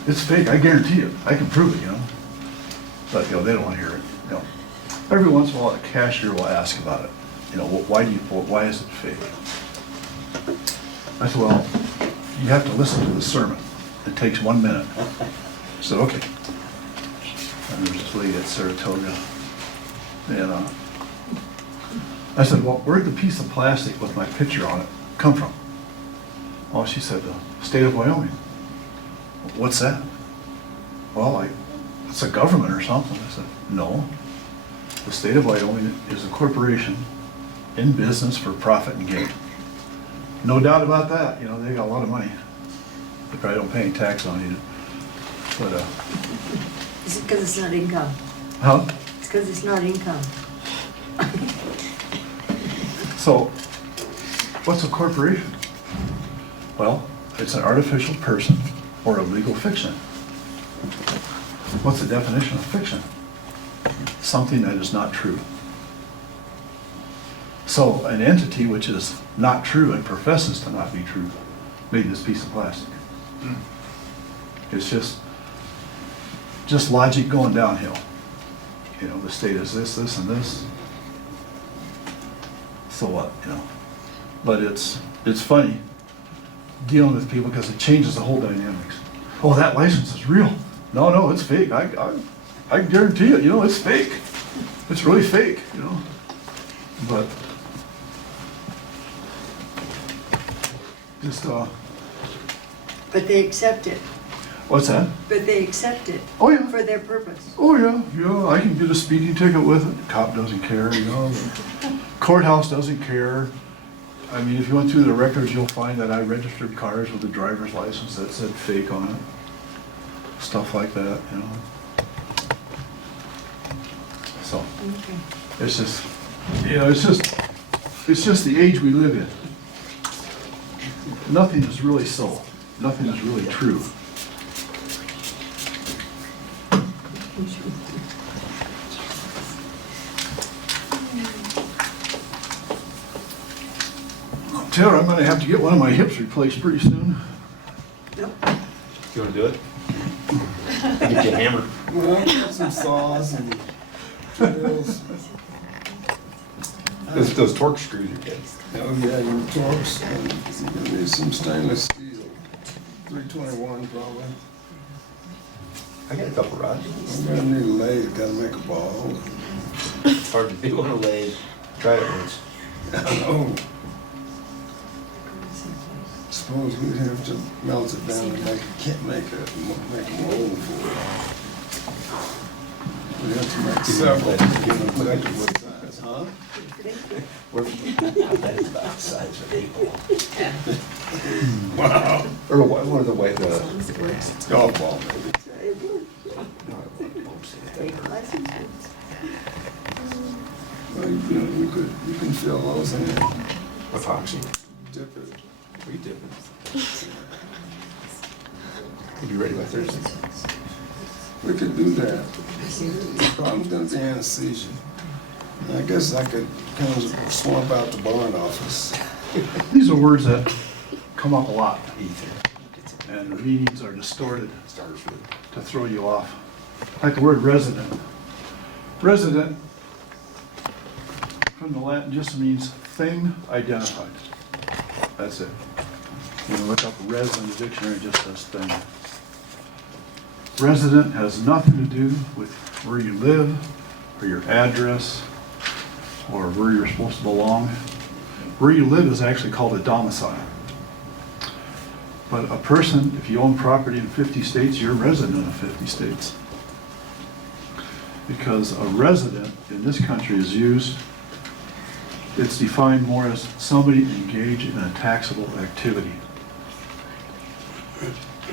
it's fake. I guarantee it. I can prove it, you know. But, you know, they don't want to hear it. You know, every once in a while, a cashier will ask about it. You know, why is it fake? I said, well, you have to listen to the sermon. It takes 1 minute. I said, okay. And there's this lady at Saratoga, and I said, well, where'd the piece of plastic with my picture on it come from? Oh, she said, the state of Wyoming. What's that? Well, it's a government or something. I said, no. The state of Wyoming is a corporation in business for profit and gain. No doubt about that. You know, they got a lot of money. They probably don't pay any tax on it. But, Is it because it's not income? huh? It's because it's not income. So, what's a corporation? Well, it's an artificial person or a legal fiction. What's the definition of fiction? Something that is not true. So, an entity which is not true and professes to not be true made this piece of plastic. It's just logic going downhill. You know, the state is this, this, and this. So what, you know? But it's funny dealing with people because it changes the whole dynamics. Oh, that license is real. No, it's fake. I guarantee you, you know, it's fake. It's really fake, you know? But just, But they accept it. what's that? But they accept it Oh, yeah. for their purpose. Oh, yeah, I can get a speeding ticket with it. Cop doesn't care, you know. Courthouse doesn't care. I mean, if you went through the records, you'll find that I registered cars with a driver's license that said fake on it. Stuff like that, you know. So, Okay. it's just, you know, it's just the age we live in. Nothing is really so. Nothing is really true. Taylor, I'm gonna have to get one of my hips replaced pretty soon. Nope. You wanna do it? I'll get you a hammer. Well, got some saws and drills. Those torque screws are good. Oh, yeah, your torques, and you're gonna need some stainless steel. 321 probably. I got a couple rods. I'm gonna need a lathe, gotta make a ball. It's hard to do on a lathe. Tried it once. Oh. Suppose we'd have to melt it down and make a mold for it. We'd have to make several. What size, huh? I bet it's about the size of an 8-ball. Wow. Or one of the way, the Golf ball, maybe. Well, you can fill those in, epoxy. dip it. We did it. We'll be ready by Thursday. We could do that. The problem's gonna be anesthesia. I guess I could kind of swamp out the barn office. These are words that come up a lot, Ether. and the meanings are distorted Starters with to throw you off. Like the word resident. Resident, from the Latin, just means thing identified. That's it. You can look up res in the dictionary, it just says thing. Resident has nothing to do with where you live, or your address, or where you're supposed to belong. Where you live is actually called a domicile. But a person, if you own property in 50 states, you're a resident of 50 states. Because a resident in this country is used, it's defined more as somebody engaged in a taxable activity.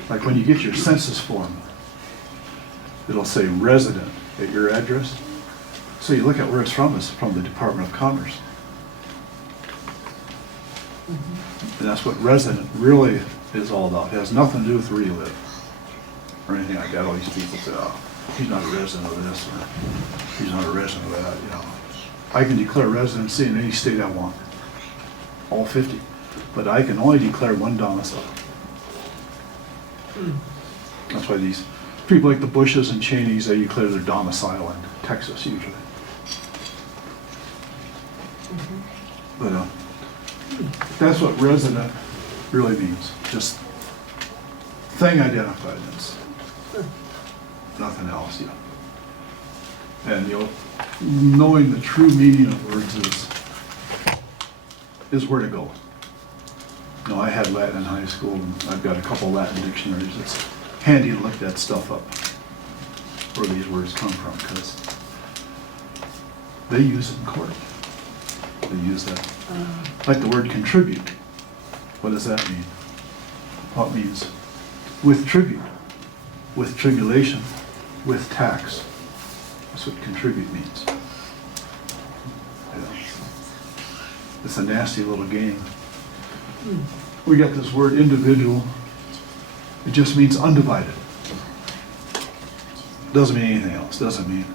Like when you get your census form, it'll say resident at your address. So you look at where it's from the Department of Commerce. And that's what resident really is all about. It has nothing to do with where you live or anything like that. All these people say, oh, he's not a resident of this or he's not a resident of that, you know. I can declare residency in any state I want, all 50, but I can only declare one domicile. That's why these people like the Bushes and Cheneys, they declare their domicile in Texas usually. But that's what resident really means, just thing identified. It's nothing else, you know. And you know, knowing the true meaning of words is is where to go. You know, I had Latin in high school, and I've got a couple Latin dictionaries. It's handy to look that stuff up, where these words come from, because they use it in court. They use that. Like the word contribute. What does that mean? Well, it means with tribute, with tribulation, with tax. That's what contribute means. Yeah. It's a nasty little game. We got this word individual. It just means undivided. Doesn't mean anything else. Doesn't mean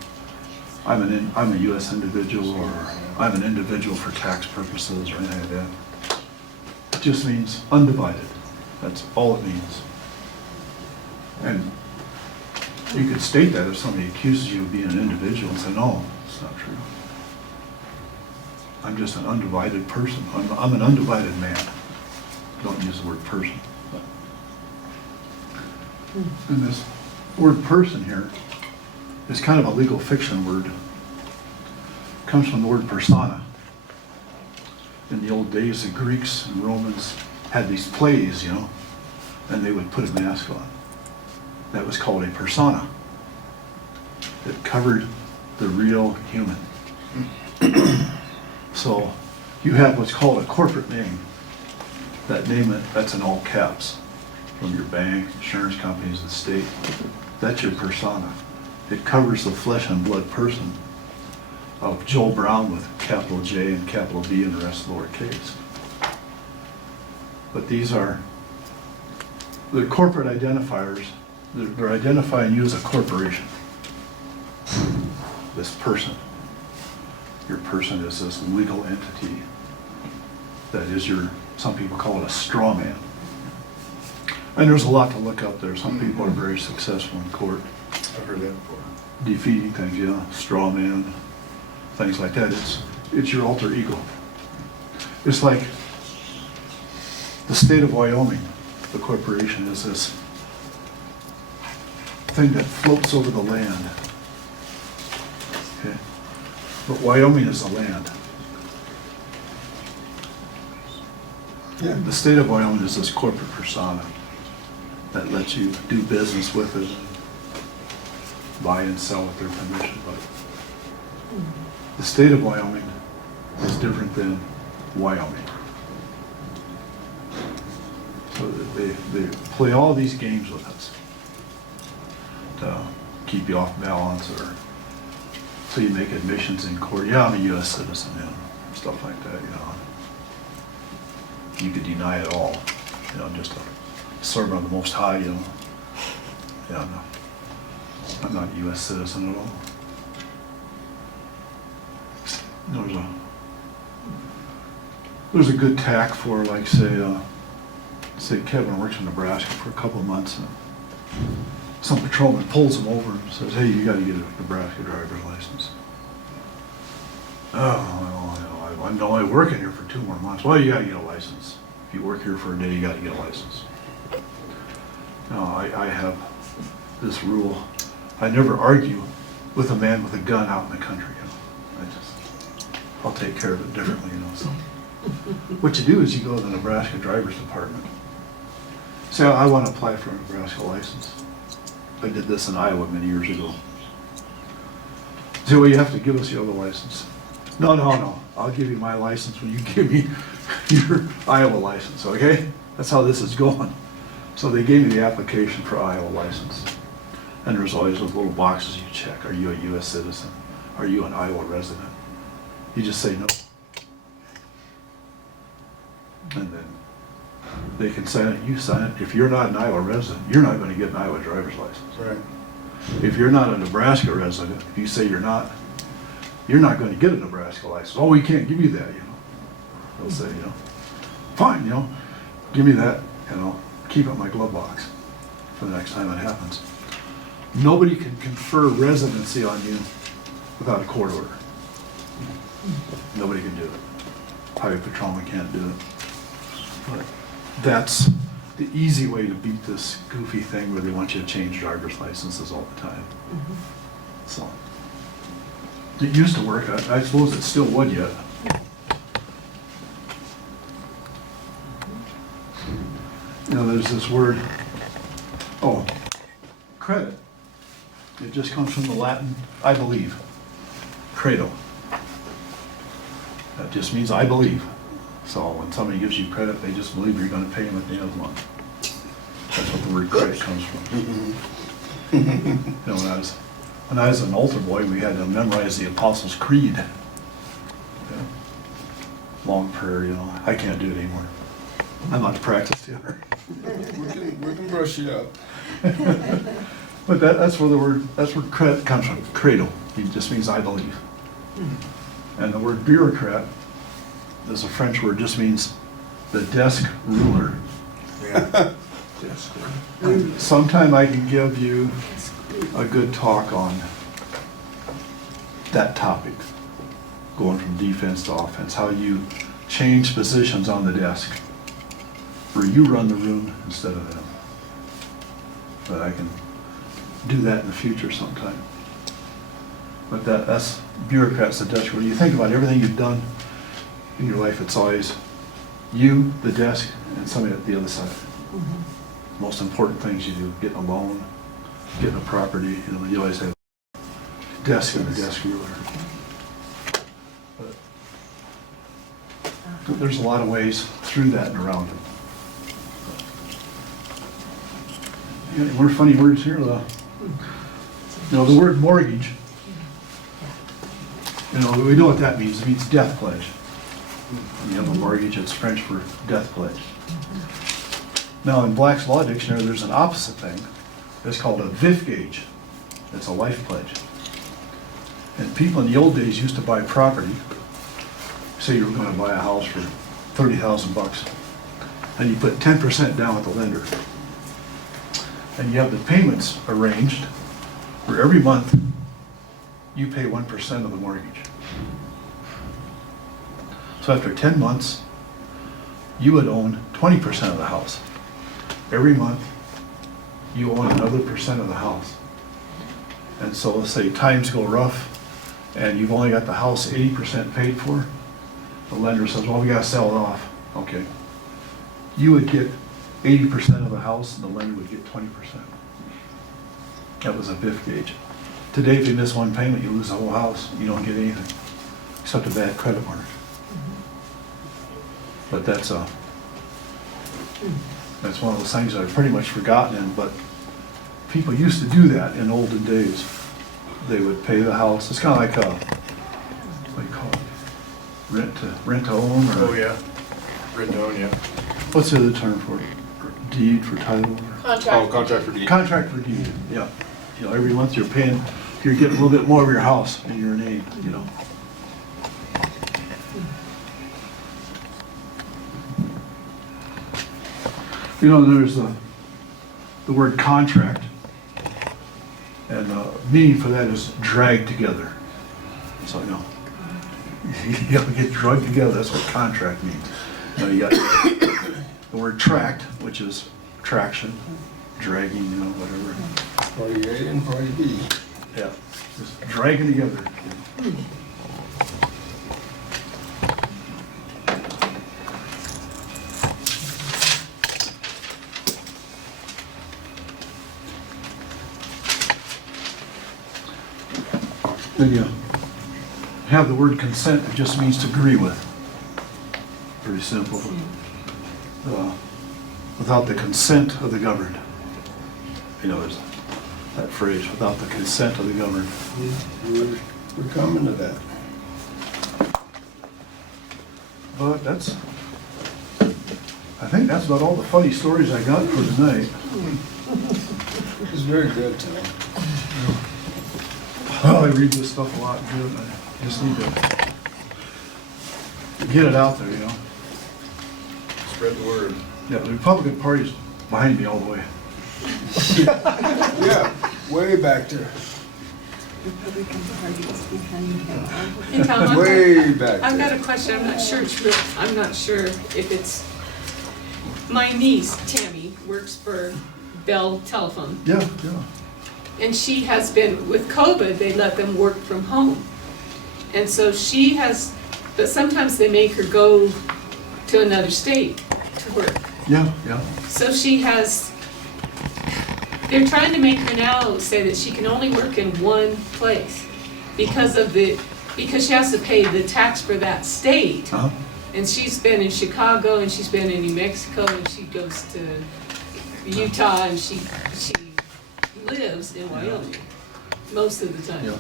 I'm a U.S. individual, or I'm an individual for tax purposes, or anything like that. It just means undivided. That's all it means. And you could state that if somebody accuses you of being an individual and say, no, it's not true. I'm just an undivided person. I'm an undivided man. Don't use the word person. And this word person here is kind of a legal fiction word. It comes from the word persona. In the old days, the Greeks and Romans had these plays, you know, and they would put a mask on. That was called a persona. It covered the real human. So you have what's called a corporate name. That name, that's in all caps. From your bank, insurance companies, the state. That's your persona. It covers the flesh and blood person of Joel Brown with capital J and capital B and the rest lowercase. But these are the corporate identifiers. They're identifying you as a corporation. This person. Your person is this legal entity that is your, some people call it a straw man. And there's a lot to look up there. Some people are very successful in court. I've heard that before. Defeating things, yeah, straw man, things like that. It's your alter ego. It's like the state of Wyoming, the corporation, is this thing that floats over the land. Okay? But Wyoming is the land. Yeah. The state of Wyoming is this corporate persona that lets you do business with it, buy and sell with their permission. But the state of Wyoming is different than Wyoming. So they play all these games with us to keep you off balance, or so you make admissions in court. Yeah, I'm a U.S. citizen, and stuff like that, you know. You could deny it all, you know, just to serve on the Most High, you know. Yeah, I'm not a U.S. citizen at all. There's a good tack for, like, say Kevin works in Nebraska for a couple of months, and some patrolman pulls him over and says, hey, you got to get a Nebraska driver's license. Oh, well, I know I work in here for 2 more months. Well, you got to get a license. If you work here for a day, you got to get a license. Now, I have this rule. I never argue with a man with a gun out in the country. You know? I'll take care of it differently, you know. So, what you do is you go to the Nebraska Driver's Department. Say, I want to apply for a Nebraska license. I did this in Iowa many years ago. Say, well, you have to give us the other license. No, I'll give you my license when you give me your Iowa license, okay? That's how this is going. So they gave me the application for Iowa license. And there's always those little boxes you check. Are you a U.S. citizen? Are you an Iowa resident? You just say no. And then they can sign it, you sign it. If you're not an Iowa resident, you're not going to get an Iowa driver's license. Right. If you're not a Nebraska resident, if you say you're not going to get a Nebraska license. Oh, we can't give you that, you know. They'll say, you know, fine, you know, give me that, and I'll keep it in my glove box for the next time it happens. Nobody can confer residency on you without a court order. Nobody can do it. Highway patrolman can't do it. But that's the easy way to beat this goofy thing where they want you to change driver's licenses all the time. So it used to work. I suppose it still would yet. You know, there's this word, oh, credit. It just comes from the Latin, I believe, credo. That just means I believe. So when somebody gives you credit, they just believe you're gonna pay them at the end of the month. That's what the word credit comes from. You know, when I was an altar boy, we had to memorize the Apostles' Creed. Yeah. Long prayer, you know. I can't do it anymore. I'm not practiced yet. We can brush you up. But that's where credit comes from, credo. It just means I believe. And the word bureaucrat is a French word, just means the desk ruler. Yeah. Sometime I can give you a good talk on that topic, going from defense to offense, how you change positions on the desk, where you run the room instead of them. But I can do that in the future sometime. But that's bureaucrats, the Dutch word. You think about everything you've done in your life, it's always you, the desk, and somebody at the other side. Most important things you do, getting a loan, getting a property, you know, you always have a desk and a desk ruler. But there's a lot of ways through that and around it. Any more funny words here, though? You know, the word mortgage, you know, we know what that means. It means death pledge. When you have a mortgage, it's French for death pledge. Now, in Black's Law Dictionary, there's an opposite thing. It's called a vif gauge. It's a life pledge. And people in the old days used to buy property. Say you were going to buy a house for $30,000, and you put 10% down with the lender. And you have the payments arranged where every month you pay 1% of the mortgage. So after 10 months, you would own 20% of the house. Every month, you own another percent of the house. And so let's say times go rough and you've only got the house 80% paid for. The lender says, well, we gotta sell it off. Okay. You would get 80% of the house and the lender would get 20%. That was a vif gauge. Today, if you miss one payment, you lose the whole house. You don't get anything, except a bad credit mark. But that's one of those things that I've pretty much forgotten. But people used to do that in olden days. They would pay the house. It's kind of like what do you call it? Rent to own, or Oh, yeah. Written down, yeah. what's the other term for it? Deed for title? Or Oh, Contract. contract for deed. contract for deed. Yeah. You know, every month you're getting a little bit more of your house in your name. You know. You know, there's the word contract, and meaning for that is drag together. So, you know, you gotta get drugged together, that's what contract means. You know, you got the word tract, which is traction, dragging, you know, whatever. Party A and party B. Yeah, just dragging together. Then you have the word consent, it just means to agree with. Pretty simple. Without the consent of the governed. You know, there's that phrase, without the consent of the governed. We're coming to that. But I think that's about all the funny stories I got for tonight. It's very good, Tom. Well, I read this stuff a lot, good. I just need to get it out there, you know. Spread the word. Yeah, the Republican Party's behind me all the way. Yeah, way back there. Republican Party is behind him. Hey, Tom, Way back I've got there. a question. I'm not sure it's real. I'm not sure if it's. My niece, Tammy, works for Bell Telephone. Yeah. And she has been, with COVID, they let them work from home. And so she has, but sometimes they make her go to another state to work. Yeah, yeah. So she has, they're trying to make her now say that she can only work in one place because she has to pay the tax for that state. Uh-huh. And she's been in Chicago, and she's been in New Mexico, and she goes to Utah, and she lives in Wyoming most of the time. Yeah.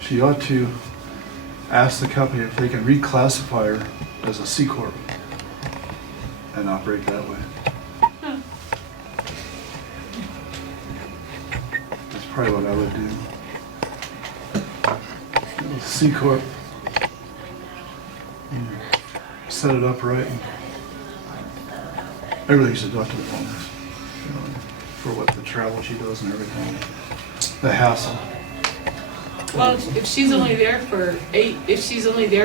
She ought to ask the company if they can reclassify her as a C Corp and operate that way. Huh. That's probably what I would do. C Corp. Set it up right. And everything's deductible on this. You know, for what the travel she does and everything. The hassle. Well, if she's only there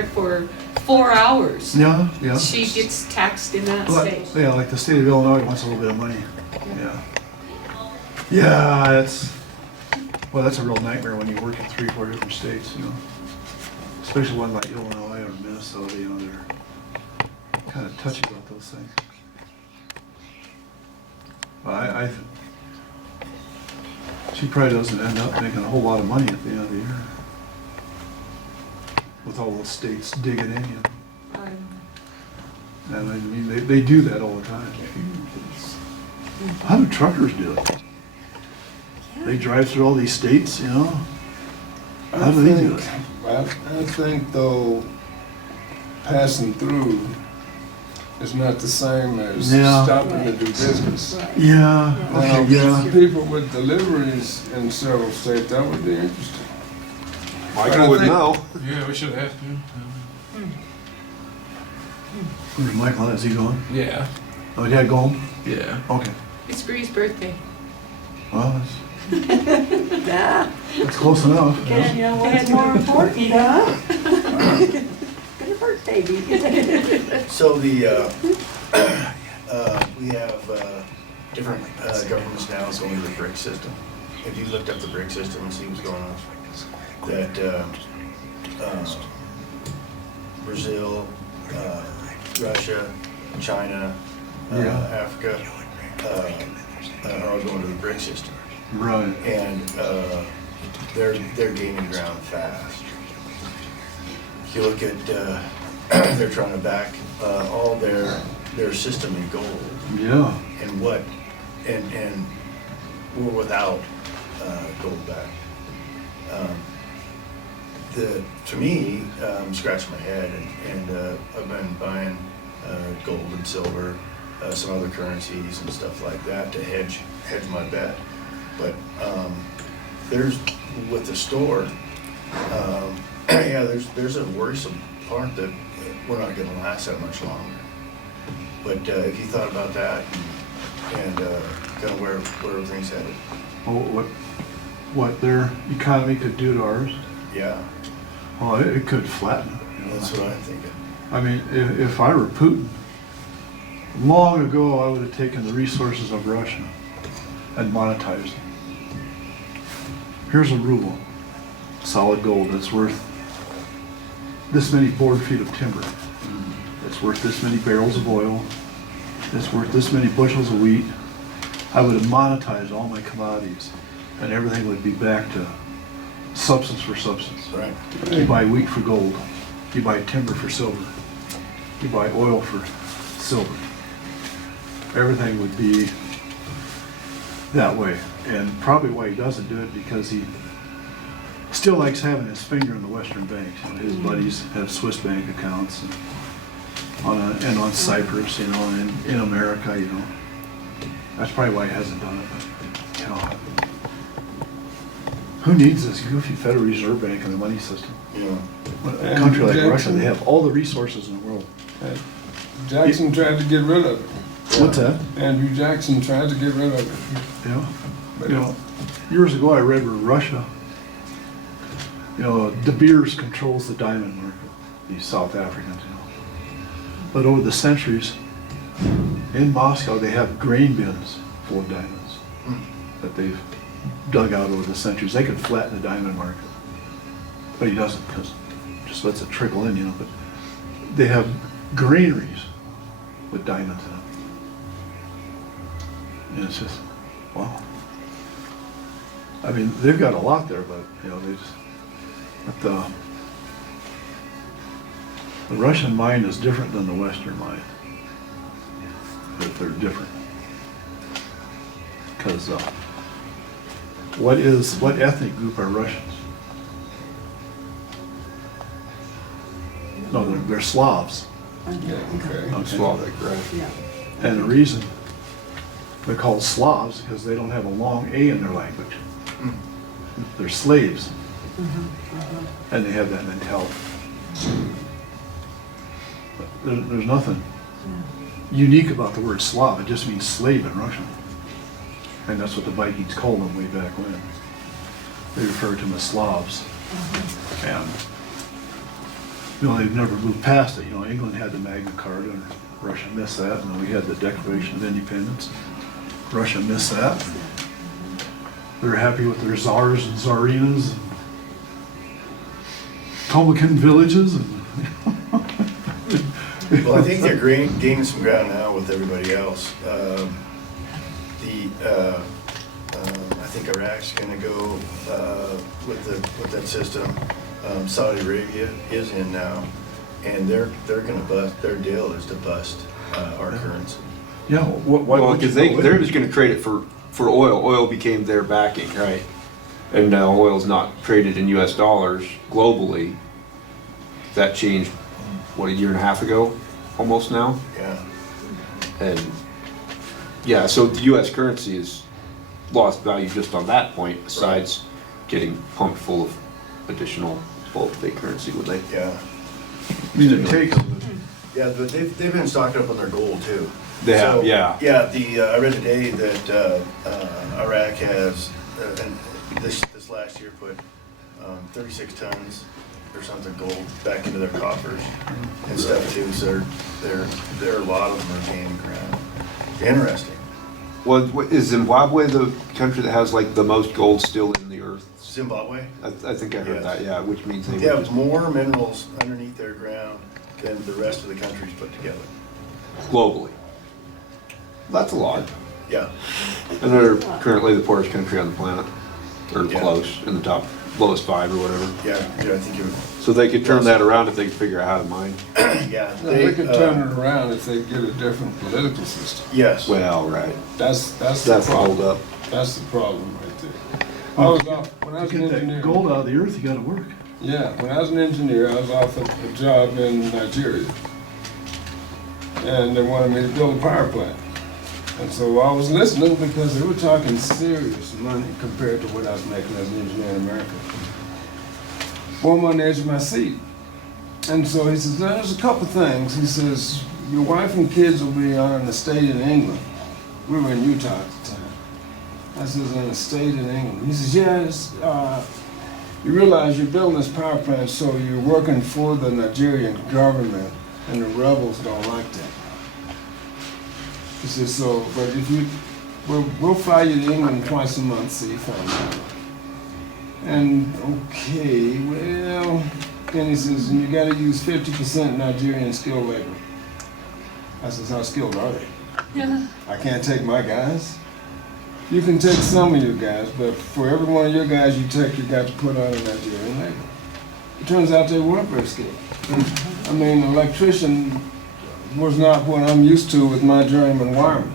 for 4 hours, Yeah, yeah. she gets taxed in that Like- state. Yeah, like the state of Illinois wants a little bit of money. Yeah. Yeah, that's a real nightmare when you work in 3 or 4 different states, you know. Especially one like Illinois or Minnesota, you know, they're kind of touchy about those things. Well, she probably doesn't end up making a whole lot of money at the end of the year. With all those states digging in, you know. And I mean, they do that all the time. How do truckers do it? They drive through all these states, you know? How do they do it? I think though, passing through is not the same as Yeah. stopping to do business. Yeah, Now, okay, yeah. people with deliveries in several states, that would be interesting. But I Michael would think- know. Yeah, we should have to. Where's Michael, is he going? Yeah. Oh, he had to go home? Yeah. Okay. It's Bree's birthday. Well, Yeah, that's close enough. and you know what's more important, huh? Gonna hurt, baby. So we have different governments now going to the BRIC system. If you looked up the BRIC system and see what's going on, that Brazil, Russia, China, Yeah. Africa are all going to the BRIC system. Right. And they're gaining ground fast. If you look at, they're trying to back all their system in gold, Yeah. and we're without gold back. To me, I'm scratching my head, and I've been buying gold and silver, some other currencies and stuff like that to hedge my bet. But there's, with the store, yeah, there's a worrisome part that we're not gonna last that much longer. But if you thought about that and kind of where everything's headed, Oh, what their economy could do to ours? yeah, Well, it could flatten it. You know? that's what I'm thinking. I mean, if I were Putin, long ago I would have taken the resources of Russia and monetized them. Here's a ruble, solid gold, that's worth this many board feet of timber. It's worth this many barrels of oil. It's worth this many bushels of wheat. I would have monetized all my commodities, and everything would be back to substance for substance. Right. You buy wheat for gold. You buy timber for silver. You buy oil for silver. Everything would be that way. And probably why he doesn't do it, because he still likes having his finger in the Western banks. You know, his buddies have Swiss bank accounts and on Cyprus, you know, and in America, you know. That's probably why he hasn't done it. But, you know, who needs this goofy Federal Reserve Bank in the money system? Yeah. A country like Russia, Jackson- they have all the resources in the world. Jackson tried to get rid of it. What's that? Andrew Jackson tried to get rid of it. Yeah. But You know, years ago I read where Russia, you know, De Beers controls the diamond market, these South Africans, you know. But over the centuries, in Moscow, they have grain bins full of diamonds that they've dug out over the centuries. They could flatten the diamond market, but he doesn't, because just lets it trickle in, you know. But they have granaries with diamonds in them. And it's just, wow. I mean, they've got a lot there, but, you know, they just, but the Russian mind is different than the Western mind. They're different. Because what ethnic group are Russians? No, they're Slavs. Yeah, okay. Okay. Slavic, right? Yeah. And the reason they're called Slavs is because they don't have a long A in their language. They're slaves. And they have that mentality. But there's nothing unique about the word Slav. It just means slave in Russian. And that's what the Vikings called them way back when. They referred to them as Slavs. And, you know, they've never moved past it. You know, England had the Magna Carta, and Russia missed that. And then we had the Declaration of Independence. Russia missed that. They're happy with their czars and tsarinas and Potemkin villages. And Well, I think they're gaining some ground now with everybody else. I think Iraq's gonna go with that system. Saudi Arabia is in now, and they're gonna bust. Their deal is to bust our currency. yeah, why Well, would you because go with they're it? just gonna trade it for oil. Oil became their backing, right? And now oil's not traded in US dollars globally. That changed, what, a year and a half ago, almost now? Yeah. And, yeah, so the US currency has lost value just on that point, besides getting pumped full of additional bulk-based currency, would they? Yeah. I mean, it takes, Yeah, but they've been stocking up on their gold too. They have, So, yeah. Yeah, I read today that Iraq has, and this last year put 36 tons or something gold back into their coffers and stuff too. So there a lot of them are gaining ground. Interesting. Well, is Zimbabwe the country that has like the most gold still in the earth? Zimbabwe? I think I heard Yes. that, yeah, which means they They would have just more minerals underneath their ground than the rest of the countries put together. globally. That's a lot. Yeah. And they're currently the poorest country on the planet, or Yeah. close, in the top, lowest 5 or whatever. Yeah, I think you So they could turn that around if they could figure out how to mine. yeah. No, they could turn it around if they get a different political system. Yes. Well, right. That's the That's the problem. hold up. That's the problem right there. When I was to an get that engineer. gold out of the earth, you gotta work. Yeah, when I was an engineer, I was offered a job in Nigeria. And they wanted me to build a power plant. And so I was listening because they were talking serious money compared to what I was making as an engineer in America. Well, I'm on the edge of my seat. And so he says, now there's a couple things. He says, your wife and kids will be on an estate in England. We were in Utah at the time. I says, an estate in England. He says, yes, you realize you're building this power plant, so you're working for the Nigerian government, and the rebels don't like that. He says, so, but if you, we'll fly you to England twice a month, so you find out. And, okay, well, then he says, and you gotta use 50% Nigerian skilled labor. I says, how skilled are they? Yeah. I can't take my guys. You can take some of your guys, but for every one of your guys you take, you got to put on a Nigerian labor. It turns out they weren't very skilled. I mean, an electrician was not what I'm used to with my journeyman wireman.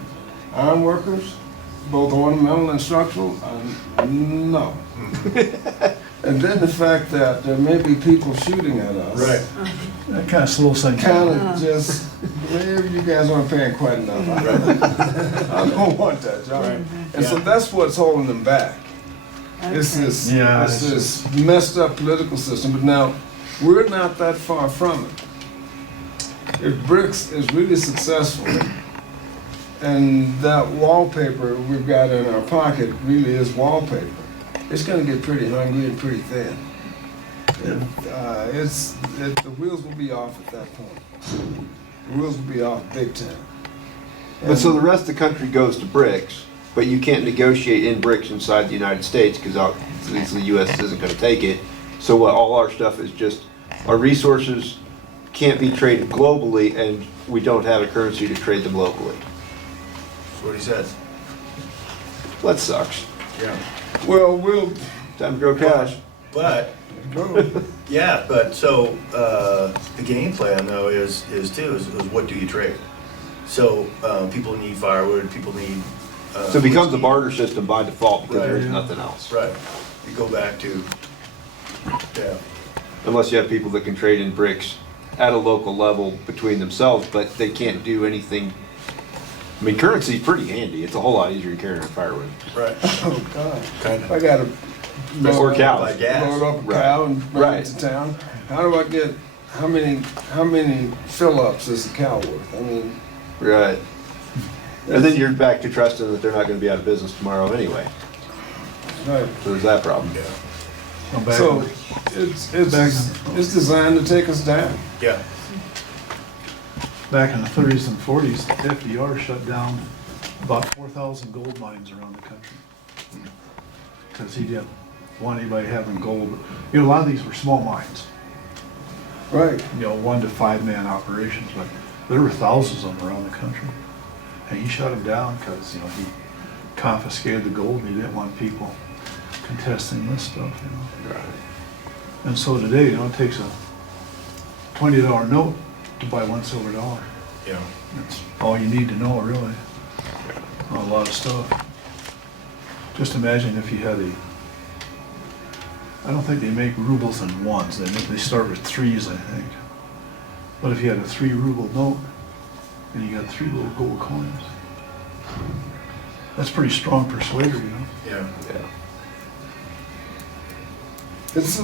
Iron workers, both ornamental and structural, no. And then the fact that there may be people shooting at us. Right. That kind of slows things Kind down. of just, well, you guys aren't paying quite enough. I don't want that job. And so that's what's holding them back. It's this, Yeah, it's it's this messed up political system. But now, we're not that far from it. If BRICS is really successful, and that wallpaper we've got in our pocket really is wallpaper, it's going to get pretty hungry and pretty thin. And, the wheels will be off at that point. The wheels will be off big time. But so the rest of the country goes to BRICS, but you can't negotiate in BRICS inside the United States because obviously the U.S. isn't going to take it. So what, all our stuff is just, our resources can't be traded globally and we don't have a currency to trade them locally. That's what he says. That sucks. Yeah. Well, we'll Time to grow cash. But, go. yeah, but so, the game plan though is what do you trade? So, people need firewood, people need. So it becomes a whiskey. barter system by default because Right. there's nothing else. Right. You go back to, yeah, Unless you have people that can trade in bricks at a local level between themselves, but they can't do anything. I mean, currency's pretty handy. It's a whole lot easier to carry than firewood. right, Oh, God. kind If I of. gotta Or load cows. By up, gas. load up a Right. cow and bring Right. it to town, how do I get, how many fill-ups is a cow worth? I mean, Right. And then you're back to trusting that they're not gonna be out of business tomorrow anyway. right. So there's that problem. Yeah, I'm back. So it's designed to take us down. yeah, Back in the 30s and 40s, FDR shut down about 4,000 gold mines around the country. Because he didn't want anybody having gold. You know, a lot of these were small mines, Right. you know, 1 to 5 man operations, but there were thousands of them around the country. And he shut them down because, you know, he confiscated the gold and he didn't want people contesting this stuff, you know. Right. And so today, you know, it takes a $20 note to buy 1 silver dollar. yeah. That's all you need to know, really. A lot of stuff. Just imagine if you had I don't think they make rubles in ones, they start with 3s, I think. But if you had a 3 ruble note, and you got 3 little gold coins, that's pretty strong persuader, you know? Yeah, Yeah. It's,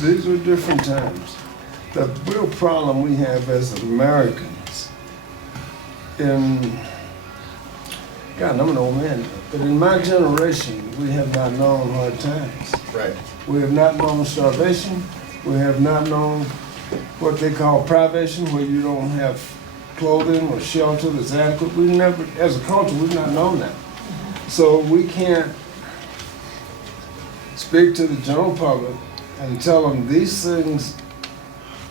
these are different times. The real problem we have as Americans God, I'm an old man, but in my generation, we have not known hard times. right, We have not known starvation. We have not known what they call privation, where you don't have clothing or shelter that's adequate. We've never, as a culture, we've not known that. So we can't speak to the general public and tell them these things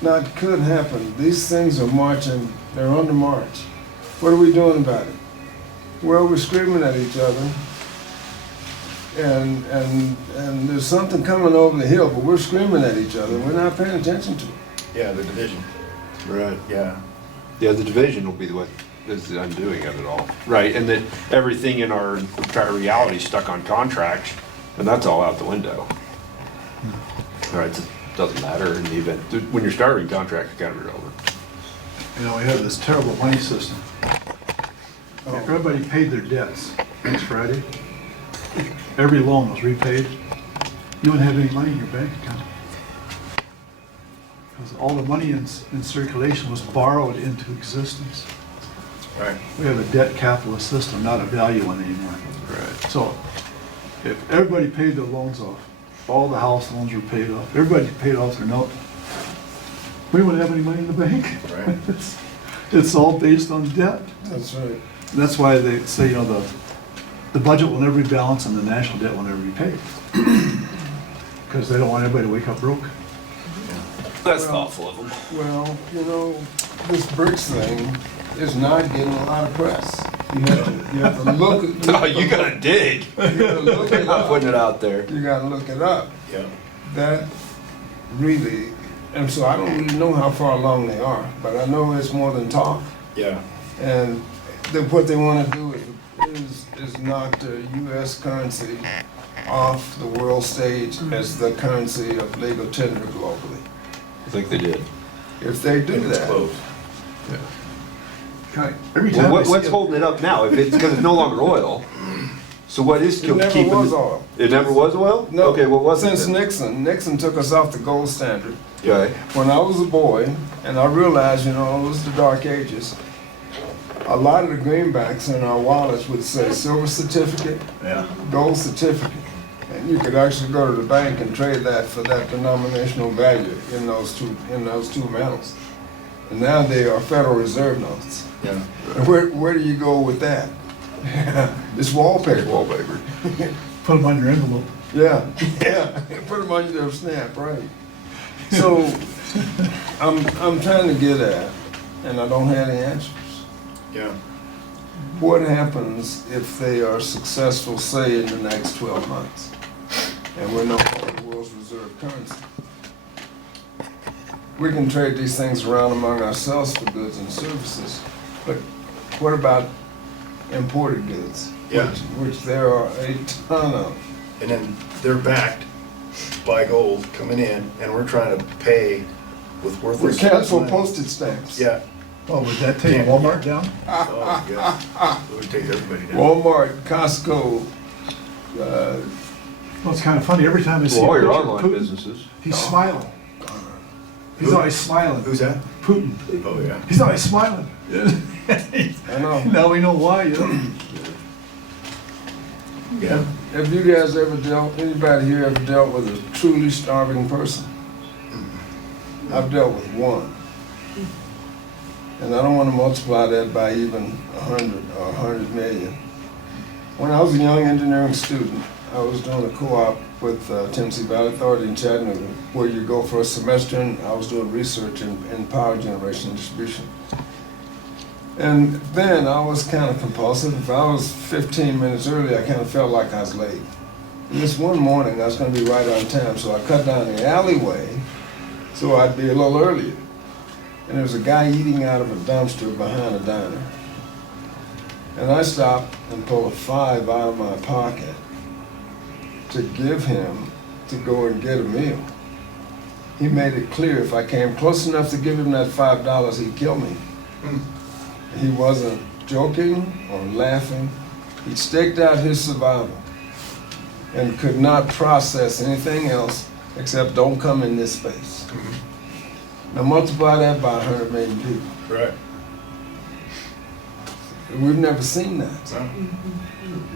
not could happen. These things are marching, they're on the march. What are we doing about it? Well, we're screaming at each other. And there's something coming over the hill, but we're screaming at each other. We're not paying attention to it. yeah, the division, Right. yeah, Yeah, the division will be what is the undoing of it all. Right, and that everything in our entire reality is stuck on contracts, and that's all out the window. All right, it doesn't matter in the event, when you're starting contract, it's kind of irrelevant. You know, we have this terrible money system. If everybody paid their debts next Friday, every loan was repaid, you wouldn't have any money in your bank account. Because all the money in circulation was borrowed into existence. right, We have a debt capitalist system, not a value one anymore. Right. So if everybody paid their loans off, all the house loans were paid off, everybody paid off their note, we wouldn't have any money in the bank. right, It's all based on debt. That's right. That's why they say, you know, the budget will never be balanced and the national debt will never be paid. Because they don't want everybody to wake up broke. That's thoughtful of them. Well, you know, this BRICS thing is not getting a lot of press. You have to look. Oh, you gotta dig. You gotta look it I'm up. putting it out there. You gotta look it up. yeah, That really, and so I don't really know how far along they are, but I know it's more than talk. yeah, And what they want to do is knock the U.S. currency off the world stage as the currency of legal tender globally. I think they did. If they do it's that, close. Every Well, time what's they see holding it up now? If it's because it's no longer oil, so what is it still never keeping? was oil. It never was oil? No, Okay, what was it since then? Nixon took us off the gold standard. Okay. When I was a boy, and I realized, you know, it was the dark ages, a lot of the greenbacks in our wallets would say silver certificate, Yeah, gold certificate. And you could actually go to the bank and trade that for that denominational value in those two metals. And now they are Federal Reserve notes. yeah, And where do you go with that? It's wallpaper. Wallpaper. put them on your envelope. Yeah, yeah. Put them on your snap, right? So I'm trying to get at, and I don't have the answers. yeah, what happens if they are successful, say, in the next 12 months? And we're no longer the world's reserve currency. We can trade these things around among ourselves for goods and services, but what about imported goods? Yeah. Which there are a ton of. And then they're backed by gold coming in, and we're trying to pay with We worthless. cancel money. postage stamps. Yeah. Oh, would that take Walmart down? Oh, yeah. It would take everybody down. Walmart, Costco, Well, it's kind of funny, every time I see Well, a all your picture of online Putin, businesses. he's smiling. He's Who? always smiling. Who's that? Putin. Oh, yeah. He's always smiling. I know. Now we know why, you know? Yeah. Have you guys ever anybody here ever dealt with a truly starving person? I've dealt with one. And I don't want to multiply that by even 100 or 100 million. When I was a young engineering student, I was doing a co-op with Tennessee Valley Authority in Chattanooga, where you go for a semester, and I was doing research in power generation and distribution. And then I was kind of compulsive. If I was 15 minutes early, I kind of felt like I was late. And this one morning, I was going to be right on time, so I cut down the alleyway so I'd be a little earlier. And there was a guy eating out of a dumpster behind a diner. And I stopped and pulled a $5 out of my pocket to give him to go and get a meal. He made it clear if I came close enough to give him that $5, he'd kill me. He wasn't joking or laughing. He staked out his survival and could not process anything else except don't come in this space. Now multiply that by 100 million people. Right. We've never seen that. No.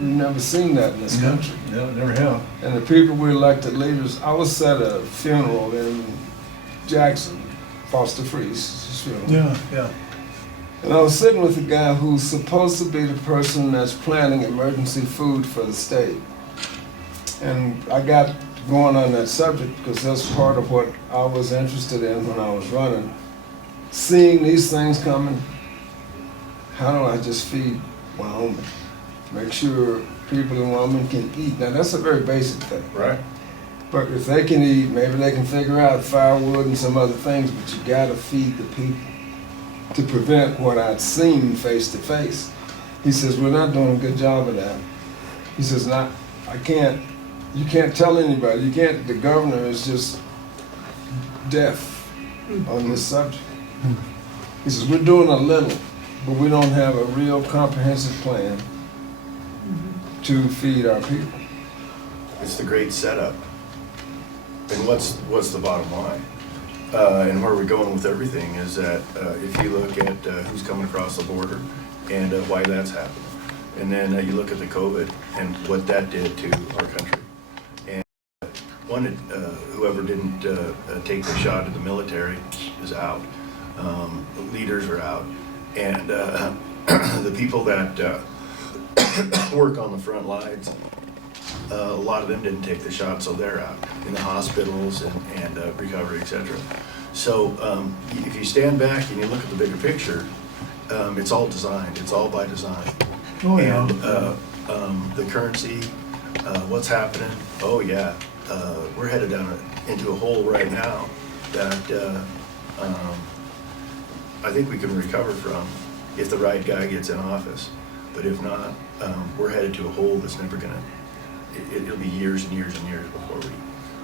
We've never seen that in this country. No, never have. And the people we elected leaders, I was at a funeral in Jackson, Foster Freese's funeral. Yeah. And I was sitting with a guy who's supposed to be the person that's planning emergency food for the state. And I got going on that subject because that's part of what I was interested in when I was running. Seeing these things coming, how do I just feed Wyoming? Make sure people in Wyoming can eat. Now that's a very basic thing. Right. But if they can eat, maybe they can figure out firewood and some other things, but you gotta feed the people to prevent what I'd seen face to face. He says, we're not doing a good job of that. He says, you can't tell anybody, the governor is just deaf on this subject. He says, we're doing a little, but we don't have a real comprehensive plan to feed our people. It's the great setup. And what's the bottom line? And where we're going with everything is that if you look at who's coming across the border and why that's happening, and then you look at the COVID and what that did to our country. And whoever didn't take the shot at the military is out. Leaders are out. And the people that work on the front lines, a lot of them didn't take the shot, so they're out in the hospitals and recovery, etc. So if you stand back and you look at the bigger picture, it's all designed. It's all by design. Oh, yeah. And the currency, what's happening? Oh yeah, we're headed down into a hole right now that I think we can recover from if the right guy gets in office. But if not, we're headed to a hole that's never gonna. It'll be years and years and years before we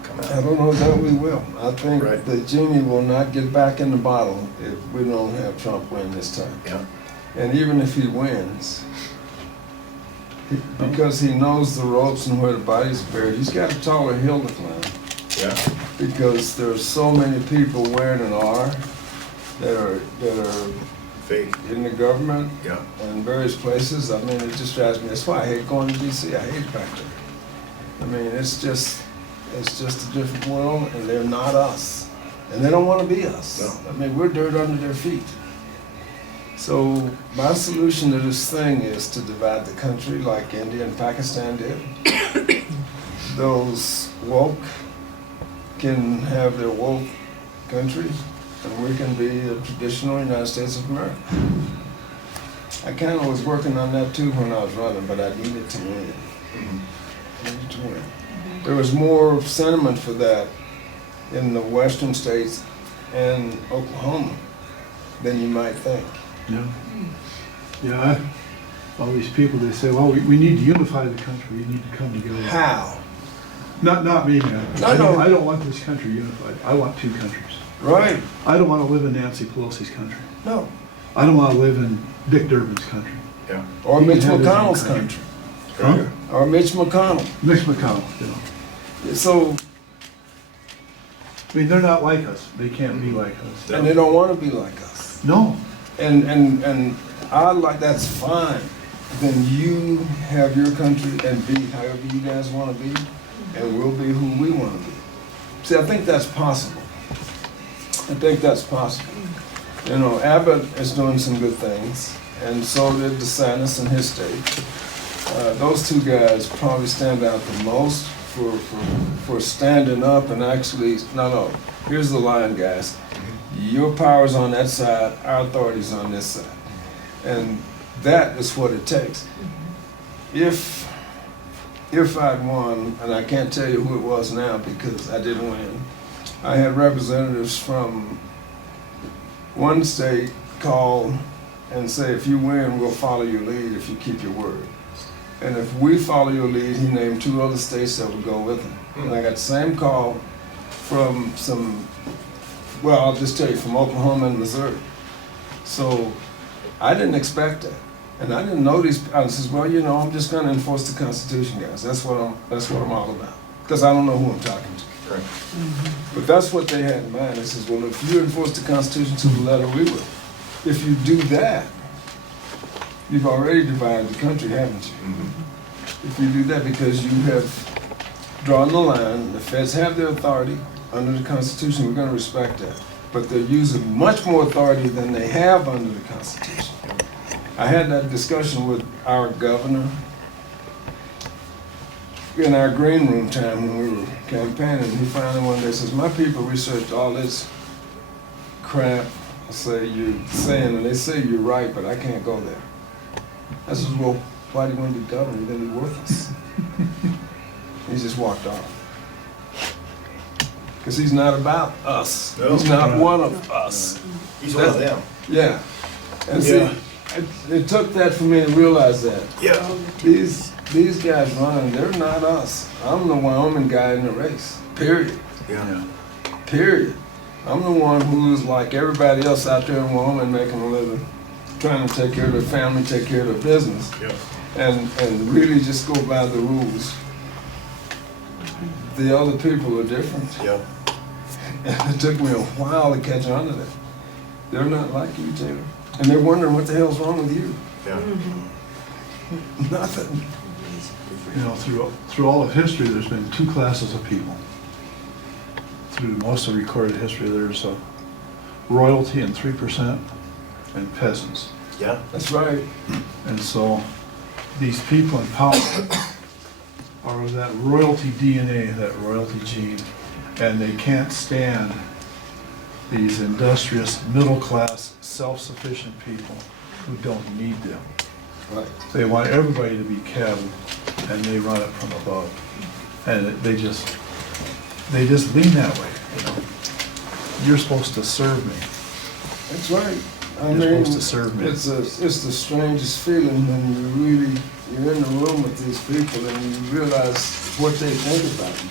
come out. I don't know that we will. I think Right. the genie will not get back in the bottle if we don't have Trump win this time. Yeah. And even if he wins, because he knows the ropes and where the body's buried, he's got a taller hill to climb. Yeah. Because there's so many people wearing an R that are Fake. in the government Yeah. and various places. I mean, it just drives me. That's why I hate going to DC. I hate it back there. I mean, it's just a different world, and they're not us, and they don't want to be us. No. I mean, we're dirt under their feet. So my solution to this thing is to divide the country like India and Pakistan did. Those woke can have their woke country, and we can be a traditional United States of America. I kind of was working on that too when I was running, but I needed to win. Mhm. Needed to win. There was more sentiment for that in the western states and Oklahoma than you might think. Yeah. Yeah, all these people, they say, well, we need to unify the country, we need to come together. How? Not me, man. No, I no. don't want this country unified. I want two countries. Right. I don't want to live in Nancy Pelosi's country. No. I don't want to live in Dick Durbin's country. Yeah. Or He Mitch had his own McConnell's country. country. Huh? Or Mitch McConnell. Mitch McConnell, you know. So, I mean, they're not like us. They can't be like us. and they don't want to be like us. No. And I like, that's fine. Then you have your country and be however you guys want to be, and we'll be who we want to be. See, I think that's possible. I think that's possible. You know, Abbott is doing some good things, and so did DeSantis in his state. Those two guys probably stand out the most for standing up and actually, no, here's the line, guys. Your power's on that side, our authority's on this side. And that is what it takes. If I'd won, and I can't tell you who it was now because I didn't win, I had representatives from one state call and say, if you win, we'll follow your lead if you keep your word. And if we follow your lead, he named 2 other states that would go with him. And I got the same call from well, I'll just tell you, from Oklahoma and Missouri. So I didn't expect that. And I didn't know these, I says, well, you know, I'm just gonna enforce the Constitution, guys. That's what I'm all about. Because I don't know who I'm talking to. Right. But that's what they had in mind. They says, well, if you enforce the Constitution to the letter, we will. If you do that, you've already divided the country, haven't you? Mhm. If you do that, because you have drawn the line, the feds have their authority under the Constitution, we're gonna respect that. But they're using much more authority than they have under the Constitution. I had that discussion with our governor in our green room time when we were campaigning. He finally one day says, my people researched all this crap, I say, you're saying, and they say you're right, but I can't go there. I said, well, why do you want to be governor? You're going to be worthless. He just walked off. Because he's not about us. No. He's not one of us. He's one of them. Yeah. And see, Yeah. it took that for me to realize that. Yeah. These guys running, they're not us. I'm the Wyoming guy in the race, period. Yeah. Period. I'm the one who's like everybody else out there in Wyoming making a living, trying to take care of their family, take care of their business, Yeah. and really just go by the rules. The other people are different. Yeah. And it took me a while to catch on to that. They're not like you, Taylor. And they're wondering what the hell's wrong with you. Yeah. Nothing. You know, through all of history, there's been 2 classes of people. Through most of recorded history, there's royalty and 3% and peasants. Yeah. That's right. And so these people in power are of that royalty DNA, that royalty gene, and they can't stand these industrious, middle-class, self-sufficient people who don't need them. Right. They want everybody to be cattle, and they run it from above. And they just lean that way, you know. You're supposed to serve me. That's right. I You're mean, supposed to serve me. it's the strangest feeling when you're in the room with these people and you realize what they think about you.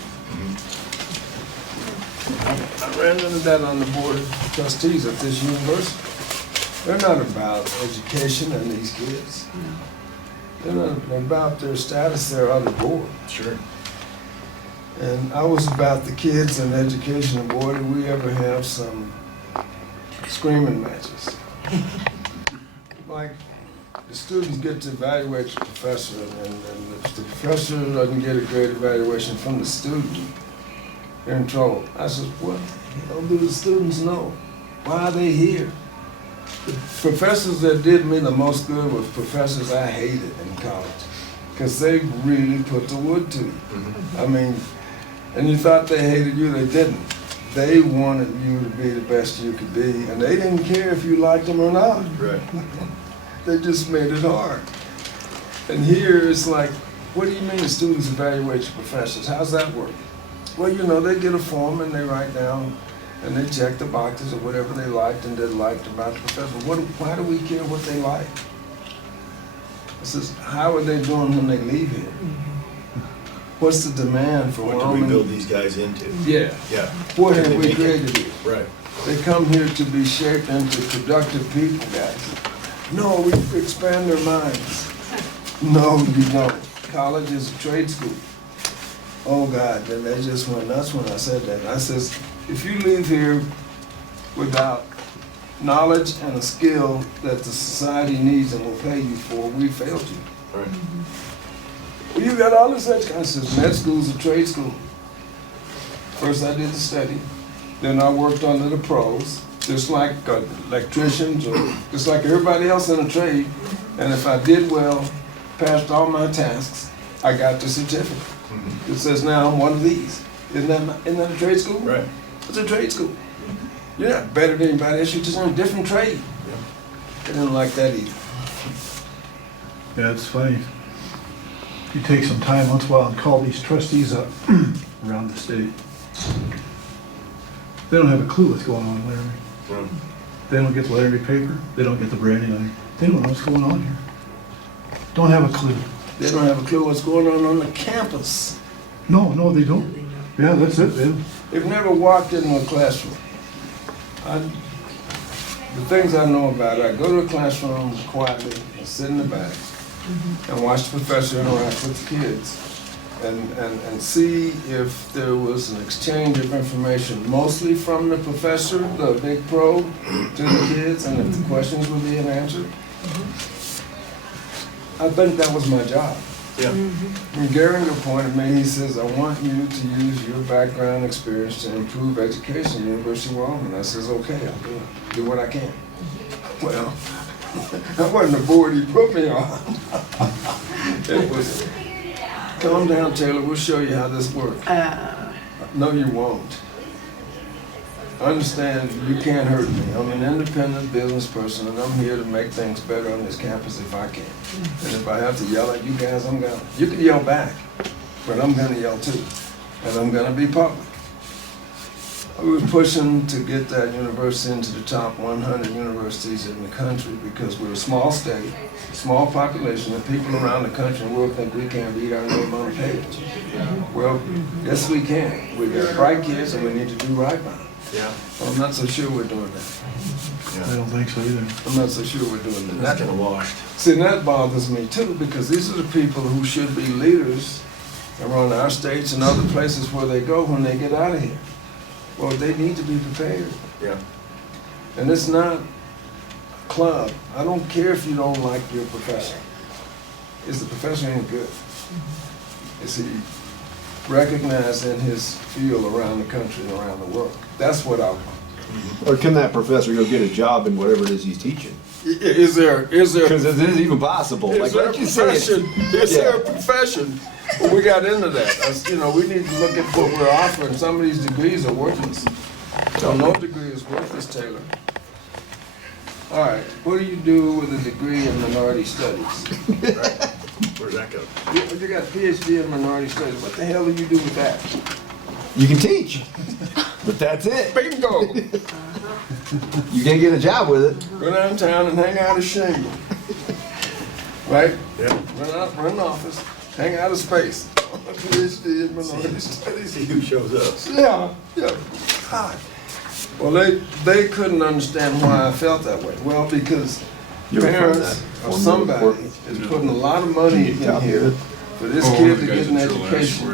I ran into that on the board of trustees at this university. They're not about education and these kids. They're not about their status there on the board. Sure. And I was about the kids and education, and boy, did we ever have some screaming matches. Like, the students get to evaluate the professor, and if the professor doesn't get a great evaluation from the student, they're in trouble. I said, what the hell do the students know? Why are they here? The professors that did me the most good were professors I hated in college, because they really put the wood to you. I mean, and you thought they hated you, they didn't. They wanted you to be the best you could be, and they didn't care if you liked them or not. Right. They just made it hard. And here it's like, what do you mean students evaluate your professors? How's that work? Well, you know, they get a form and they write down and they check the boxes of whatever they liked and didn't like about the professor. Why do we care what they like? I says, how are they doing when they leave here? What's the demand for What do we build these guys into? Yeah. Yeah. What Can have they we make it? created here? Right. They come here to be shaped into productive people, guys. No, we expand their minds. No, you don't. College is a trade school. Oh, God, then they just went nuts when I said that. I says, if you leave here without knowledge and a skill that the society needs and will pay you for, we failed you. Right. Well, you got all this education. I says, med school's a trade school. First I did the study, then I worked under the pros, just like electricians or just like everybody else in a trade. And if I did well, passed all my tasks, I got the certificate. It says now I'm one of these. Isn't that a trade school? Right. It's a trade school. You're not better than anybody else, you're just in a different trade. Yeah. I didn't like that either. Yeah, it's funny. You take some time once in a while and call these trustees up around the state. They don't have a clue what's going on in Laramie. Right. They don't get the Laramie paper, they don't get the Brandy Line. They don't know what's going on here. Don't have a clue. They don't have a clue what's going on the campus. No, they don't. Yeah, that's it, man. They've never walked into a classroom. The things I know about it, I go to a classroom quietly and sit in the back and watch the professor interact with the kids and see if there was an exchange of information, mostly from the professor, the big pro, to the kids, and if the questions were being answered. I think that was my job. Yeah. When Geringer pointed me, he says, I want you to use your background experience to improve education at the University of Wyoming. I says, okay, I'll do it. Do what I can. Well, that wasn't the board he put me on. It was, calm down, Taylor, we'll show you how this works. No, you won't. Understand, you can't hurt me. I'm an independent business person, and I'm here to make things better on this campus if I can. And if I have to yell at you guys, I'm gonna. You can yell back, but I'm gonna yell too, and I'm gonna be public. We were pushing to get that university into the top 100 universities in the country because we're a small state, small population, and people around the country and world think we can't read our name on a page. Well, yes we can. We got bright kids and we need to do right by them. Yeah. I'm not so sure we're doing that. I don't think so either. I'm not so sure we're doing that. That's kind of washed. See, and that bothers me too, because these are the people who should be leaders around our states and other places where they go when they get out of here. Well, they need to be prepared. Yeah. And it's not a club. I don't care if you don't like your professor. Is the professor any good? Is he recognized in his field around the country and around the world? That's what I want. Or can that professor go get a job in whatever it is he's teaching? Is there Because it is even possible. Is there a profession? Is there a profession? Well, we got into that. You know, we need to look at what we're offering. Some of these degrees are worthless. So no degree is worthless, Taylor. All right, what do you do with a degree in minority studies? Right. Where's that go? You got a PhD in minority studies. What the hell do you do with that? You can teach, but that's it. Bingo! You can't get a job with it. Go downtown and hang out a shingle. Right? Yeah. Run an office, hang out a space. PhD in minority studies. See who shows up. Yeah. God. Well, they couldn't understand why I felt that way. Well, because You ever find parents that or formula somebody work? is putting a lot of money in Copy here it. for this kid to get an education.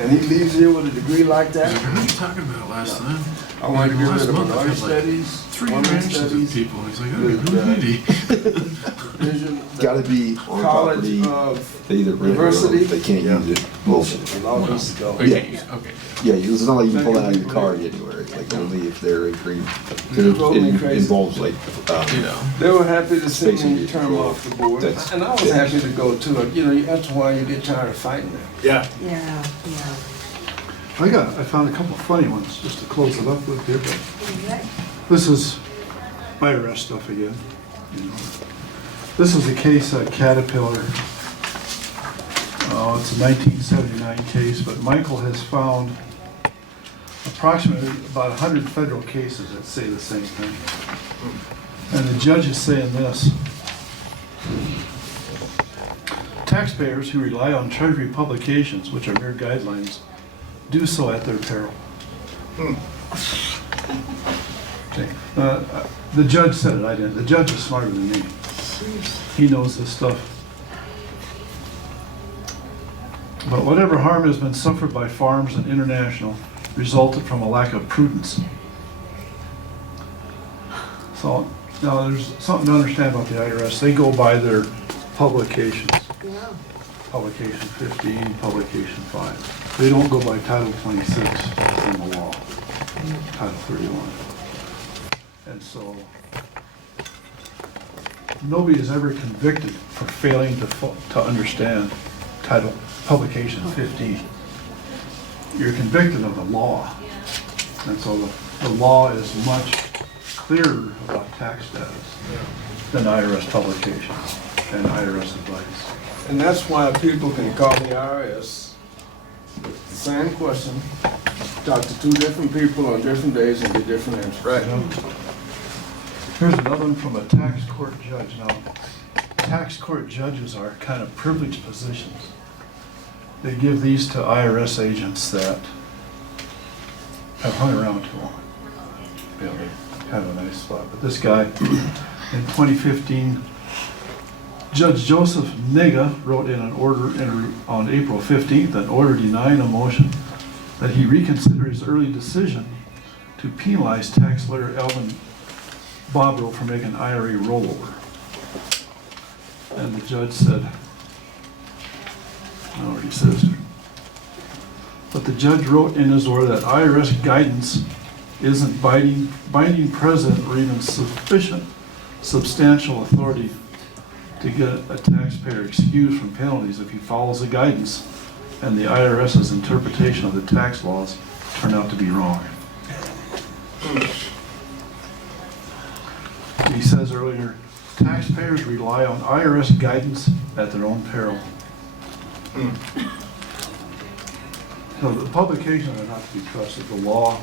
And he leaves here with a degree like that. What are you talking about last time? I wanted to get rid Last of month, I minority had like studies, 3 women's interactions with studies, people. He's like, with, oh, who's Andy? vision, Gotta be on college property. of They either rent or diversity. they can't use it. Bullshit. It all needs to go. Okay, okay. Yeah, it's not like you can pull that out of your car anywhere. It's like only if they're agreeing. It drove me It crazy. involves like, You know. They were happy to see me Basically, term off the board, that's and I was finished. happy to go too. You know, after a while you get tired of fighting them. Yeah. Yeah. I found a couple of funny ones just to close it up with here, but Okay. this is IRS stuff again, you know. This is a case at Caterpillar. It's a 1979 case, but Michael has found approximately about 100 federal cases that say the same thing. And the judge is saying this: taxpayers who rely on Treasury publications, which are mere guidelines, do so at their peril. Okay. The judge said it, I didn't. The judge is smarter than me. He knows this stuff. But whatever harm has been suffered by Farms and International resulted from a lack of prudence. So now there's something to understand about the IRS. They go by their publications. Yeah. Publication 15, publication 5. They don't go by Title 26 in the law, Title 31. And so nobody is ever convicted for failing to understand publication 15. You're convicted of the law. And so the law is much clearer about tax status than IRS publications and IRS advice. And that's why people can call the IRS with the same question, talk to two different people on different days and get different answers. You know? Here's another one from a tax court judge. Now, tax court judges are kind of privileged positions. They give these to IRS agents that have hung around too long. You know, they have a nice spot. But this guy, in 2015, Judge Joseph Nega wrote in an order on April 15th, an order denying a motion that he reconsider his early decision to penalize tax lawyer Alvin Bobrow for making IRA rollover. And the judge said, I don't know what he says, but the judge wrote in his order that IRS guidance isn't binding precedent or even sufficient substantial authority to get a taxpayer excused from penalties if he follows the guidance and the IRS's interpretation of the tax laws turn out to be wrong. He says earlier, taxpayers rely on IRS guidance at their own peril. So the publications are not to be trusted. The law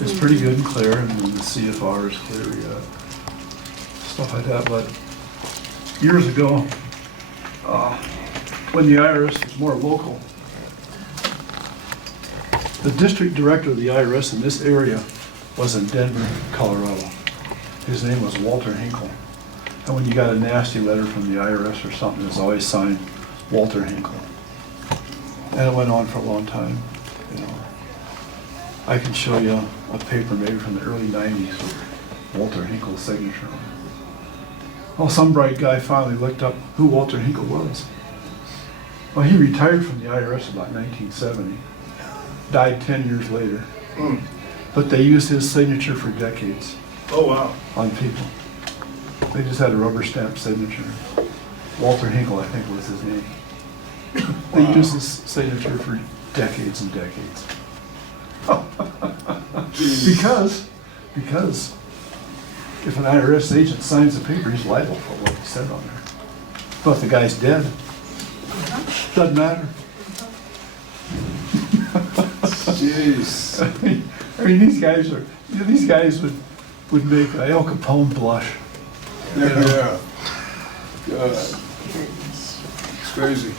is pretty good and clear, and the CFR is clear, stuff like that. But years ago, when the IRS was more local, the district director of the IRS in this area was in Denver, Colorado. His name was Walter Hinkle. And when you got a nasty letter from the IRS or something, it was always signed Walter Hinkle. And it went on for a long time, you know. I can show you a paper maybe from the early 90s with Walter Hinkle's signature on it. Well, some bright guy finally looked up who Walter Hinkle was. Well, he retired from the IRS about 1970, died 10 years later. But they used his signature for decades. Oh, wow. On people. They just had a rubber stamp signature. Walter Hinkle, I think, was his name. They used his signature for decades and decades. Because if an IRS agent signs a paper, he's liable for what he said on there. But if the guy's dead, doesn't matter. Jeez. I mean, these guys would make Al Capone blush. Yeah. God. It's crazy.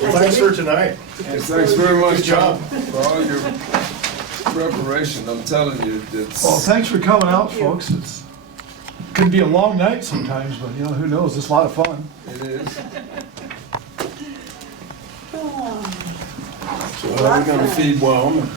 Well, thanks for tonight. And thanks very much, Good job. for all your preparation. I'm telling you, it's. Well, thanks for coming out, folks. It could be a long night sometimes, but you know, who knows? It's a lot of fun. It is. Oh. So how are we gonna feed Wyoming?